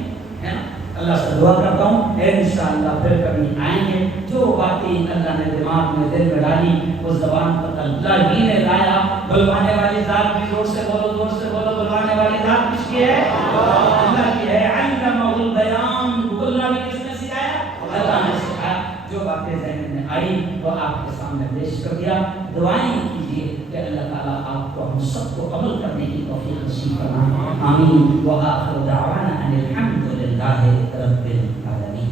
ہے نا، اللہ سے دعا کرتا ہوں انشاءاللہ پھر کبھی آئیں گے، جو باتیں اللہ نے دماغ میں دل میں ڈالی اس زبان پر اللہ ہی نے لایا، بلوانے والی ذات بھی زور سے بولو، زور سے بولو، بلوانے والی ذات کس کی ہے؟ اللہ کی ہے، علمہ البیان، بولنا بھی کس نے سکھایا؟ اللہ نے سکھایا، جو باتیں ذہن میں آئی وہ آپ کے سامنے پیش کر دیا، دعائیں کیجیے کہ اللہ تعالیٰ آپ کو ہم سب کو عمل کرنے کی توفیق نصیب فرمائے، آمین، وآخر دعوانا ان الحمد للہ رب العالمین۔